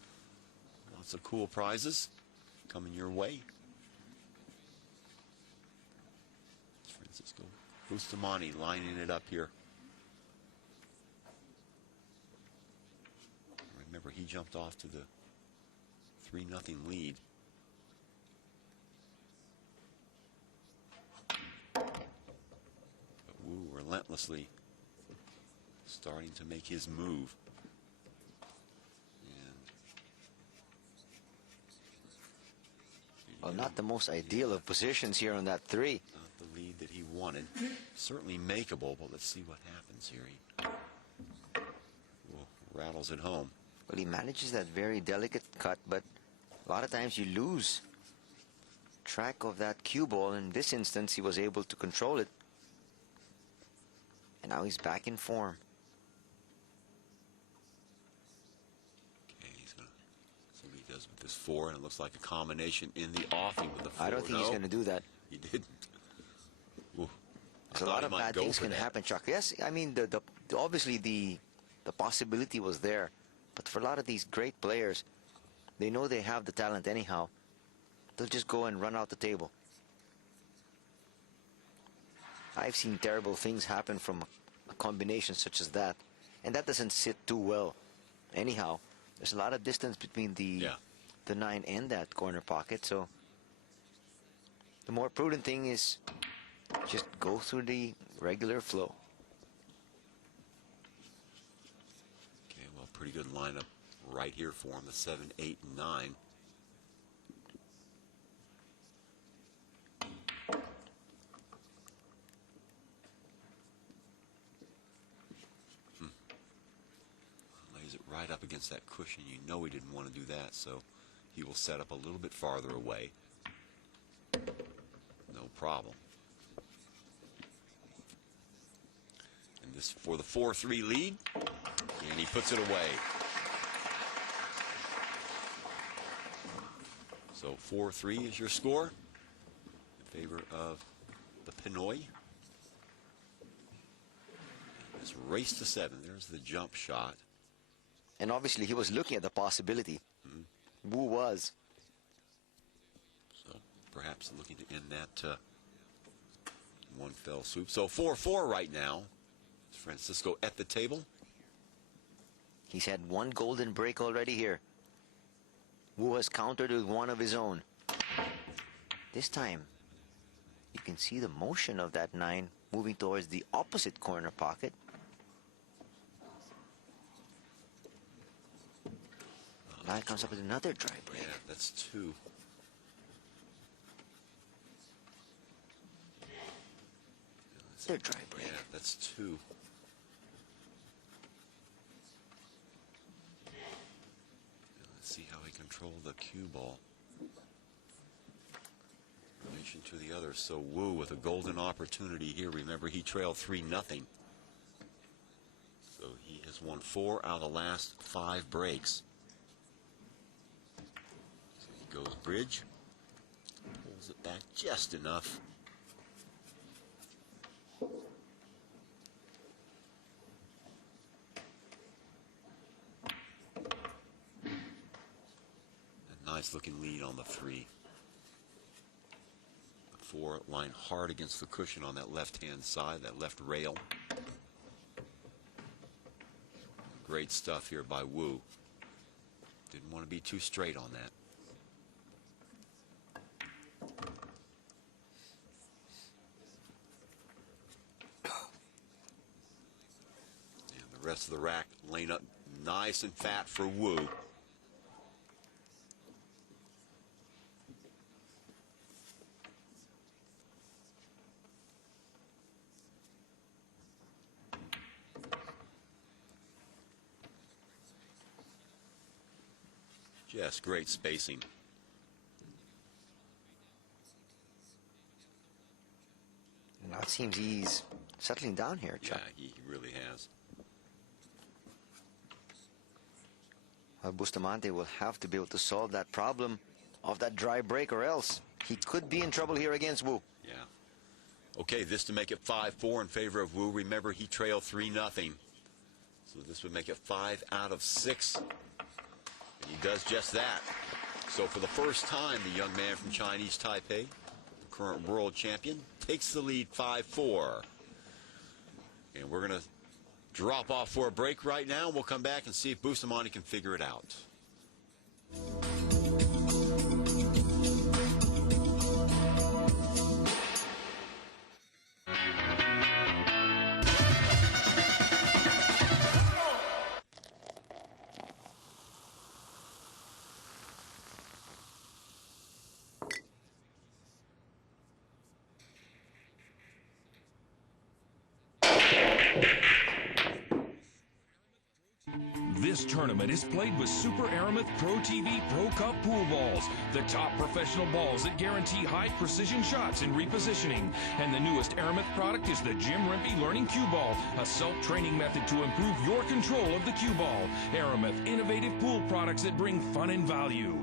Lots of cool prizes coming your way. Francisco Bustamante lining it up here. Remember, he jumped off to the 3-0 lead. But Wu relentlessly starting to make his move. Well, not the most ideal of positions here on that 3. Not the lead that he wanted. Certainly makeable, but let's see what happens here. He rattles it home. Well, he manages that very delicate cut, but a lot of times you lose track of that cue ball. In this instance, he was able to control it. And now he's back in form. Okay, he's going to see what he does with this 4, and it looks like a combination in the offing with the 4. I don't think he's going to do that. He didn't. Ooh, a lot of bad things can happen, Chuck. Yes, I mean, obviously the possibility was there. But for a lot of these great players, they know they have the talent anyhow. They'll just go and run out the table. I've seen terrible things happen from a combination such as that. And that doesn't sit too well. Anyhow, there's a lot of distance between the 9 and that corner pocket. So the more prudent thing is just go through the regular flow. Pretty good lineup right here for him, the 7, 8, and 9. Lays it right up against that cushion. You know he didn't want to do that, so he will set up a little bit farther away. No problem. And this for the 4-3 lead. And he puts it away. So 4-3 is your score in favor of the Pinoy. It's race to 7. There's the jump shot. And obviously he was looking at the possibility. Wu was. So perhaps looking to end that one fell swoop. So 4-4 right now. Francisco at the table. He's had one golden break already here. Wu has countered with one of his own. This time, you can see the motion of that 9 moving towards the opposite corner pocket. Now he comes up with another dry break. Yeah, that's 2. Another dry break. Yeah, that's 2. See how he controlled the cue ball in relation to the other. So Wu with a golden opportunity here. Remember, he trailed 3-0. So he has won 4 out of the last 5 breaks. So he goes bridge, pulls it back just enough. Nice looking lead on the 3. The 4 lying hard against the cushion on that left-hand side, that left rail. Great stuff here by Wu. Didn't want to be too straight on that. And the rest of the rack laying up nice and fat for Wu. Just great spacing. Now it seems he's settling down here, Chuck. Yeah, he really has. Bustamante will have to be able to solve that problem of that dry break, or else he could be in trouble here against Wu. Yeah. Okay, this to make it 5-4 in favor of Wu. Remember, he trailed 3-0. So this would make it 5 out of 6. And he does just that. So for the first time, the young man from Chinese Taipei, the current world champion, takes the lead 5-4. And we're going to drop off for a break right now. We'll come back and see if Bustamante can figure it out. This tournament is played with Super Aramith Pro TV Pro Cup pool balls, the top professional balls that guarantee high precision shots and repositioning. And the newest Aramith product is the Jim Rempe Learning Cue Ball, a self-training method to improve your control of the cue ball. Aramith, innovative pool products that bring fun and value.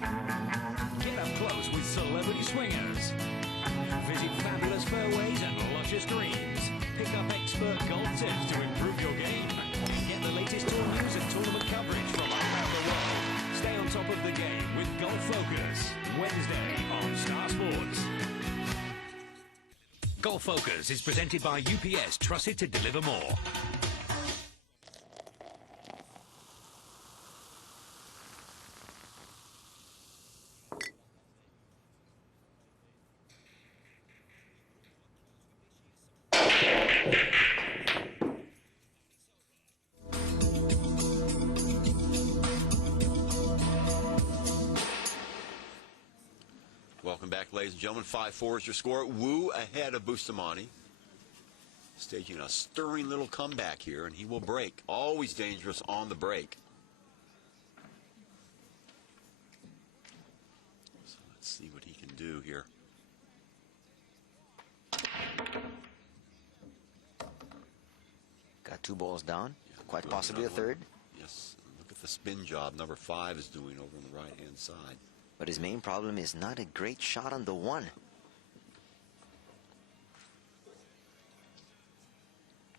Get up close with celebrity swingers. Visit fabulous fairways and luscious greens. Pick up expert golf tips to improve your game. And get the latest tour news and tournament coverage from around the world. Stay on top of the game with Golf Focus. Wednesday on Star Sports. Golf Focus is presented by UPS, trusted to deliver more. Welcome back, ladies and gentlemen. 5-4 is your score. Wu ahead of Bustamante. Staging a stirring little comeback here, and he will break. Always dangerous on the break. So let's see what he can do here. Got 2 balls down, Yeah, quite possibly a third. Yes, look at the spin job number 5 is doing over on the right-hand side. But his main problem is not a great shot on the 1.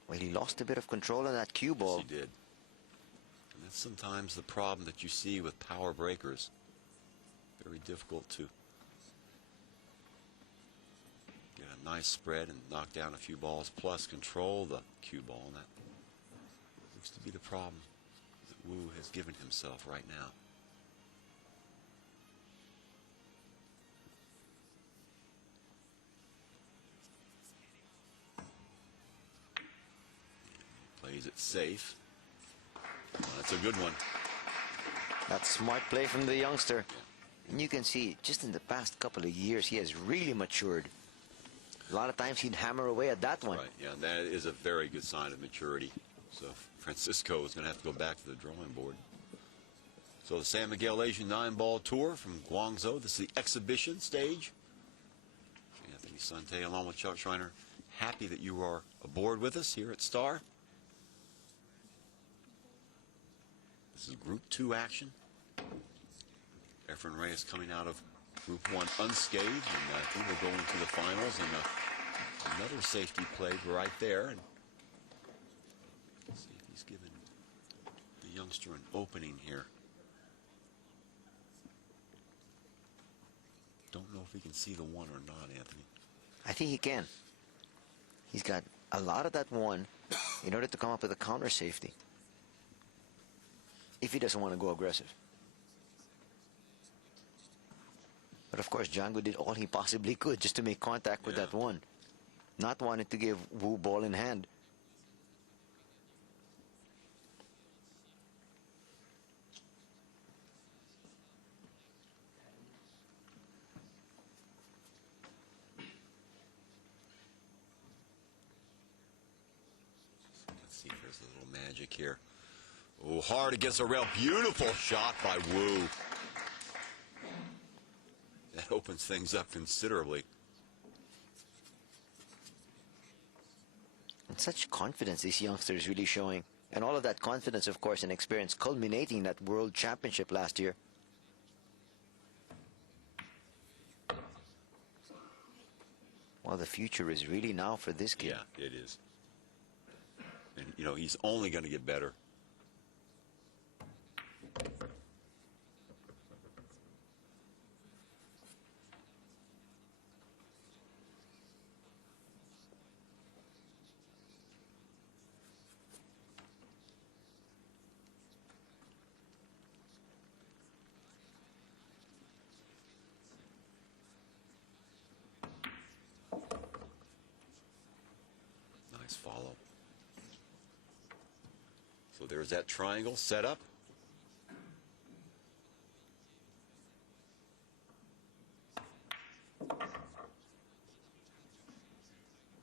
Well, he lost a bit of control on that cue ball. Yes, he did. And that's sometimes the problem that you see with power breakers. Very difficult to get a nice spread and knock down a few balls, plus control the cue ball. And that looks to be the problem that Wu has given himself right now. Plays it safe. That's a good one. That's smart play from the youngster. And you can see, just in the past couple of years, he has really matured. A lot of times he'd hammer away at that one. Right, yeah, that is a very good sign of maturity. So Francisco is going to have to go back to the drawing board. So the San Miguel Asian 9-ball tour from Guangzhou. This is the exhibition stage. Anthony Sante along with Chuck Schreiner. Happy that you are aboard with us here at Star. This is Group 2 action. Efren Reyes coming out of Group 1 unscathed, and I think we'll go into the finals, and another safety play right there. And see if he's given the youngster an opening here. Don't know if he can see the 1 or not, Anthony. I think he can. He's got a lot of that 1 in order to come up with a counter safety, if he doesn't want to go aggressive. But of course, Django did all he possibly could just to make contact with that 1. Not wanting to give Wu ball in hand. Let's see if there's a little magic here. Oh, hard against the rail. Beautiful shot by Wu. That opens things up considerably. And such confidence these youngsters really showing. And all of that confidence, of course, and experience culminating in that World Championship last year. Well, the future is really now for this kid. Yeah, it is. And, you know, he's only going to get better. Nice follow. So there's that triangle set up.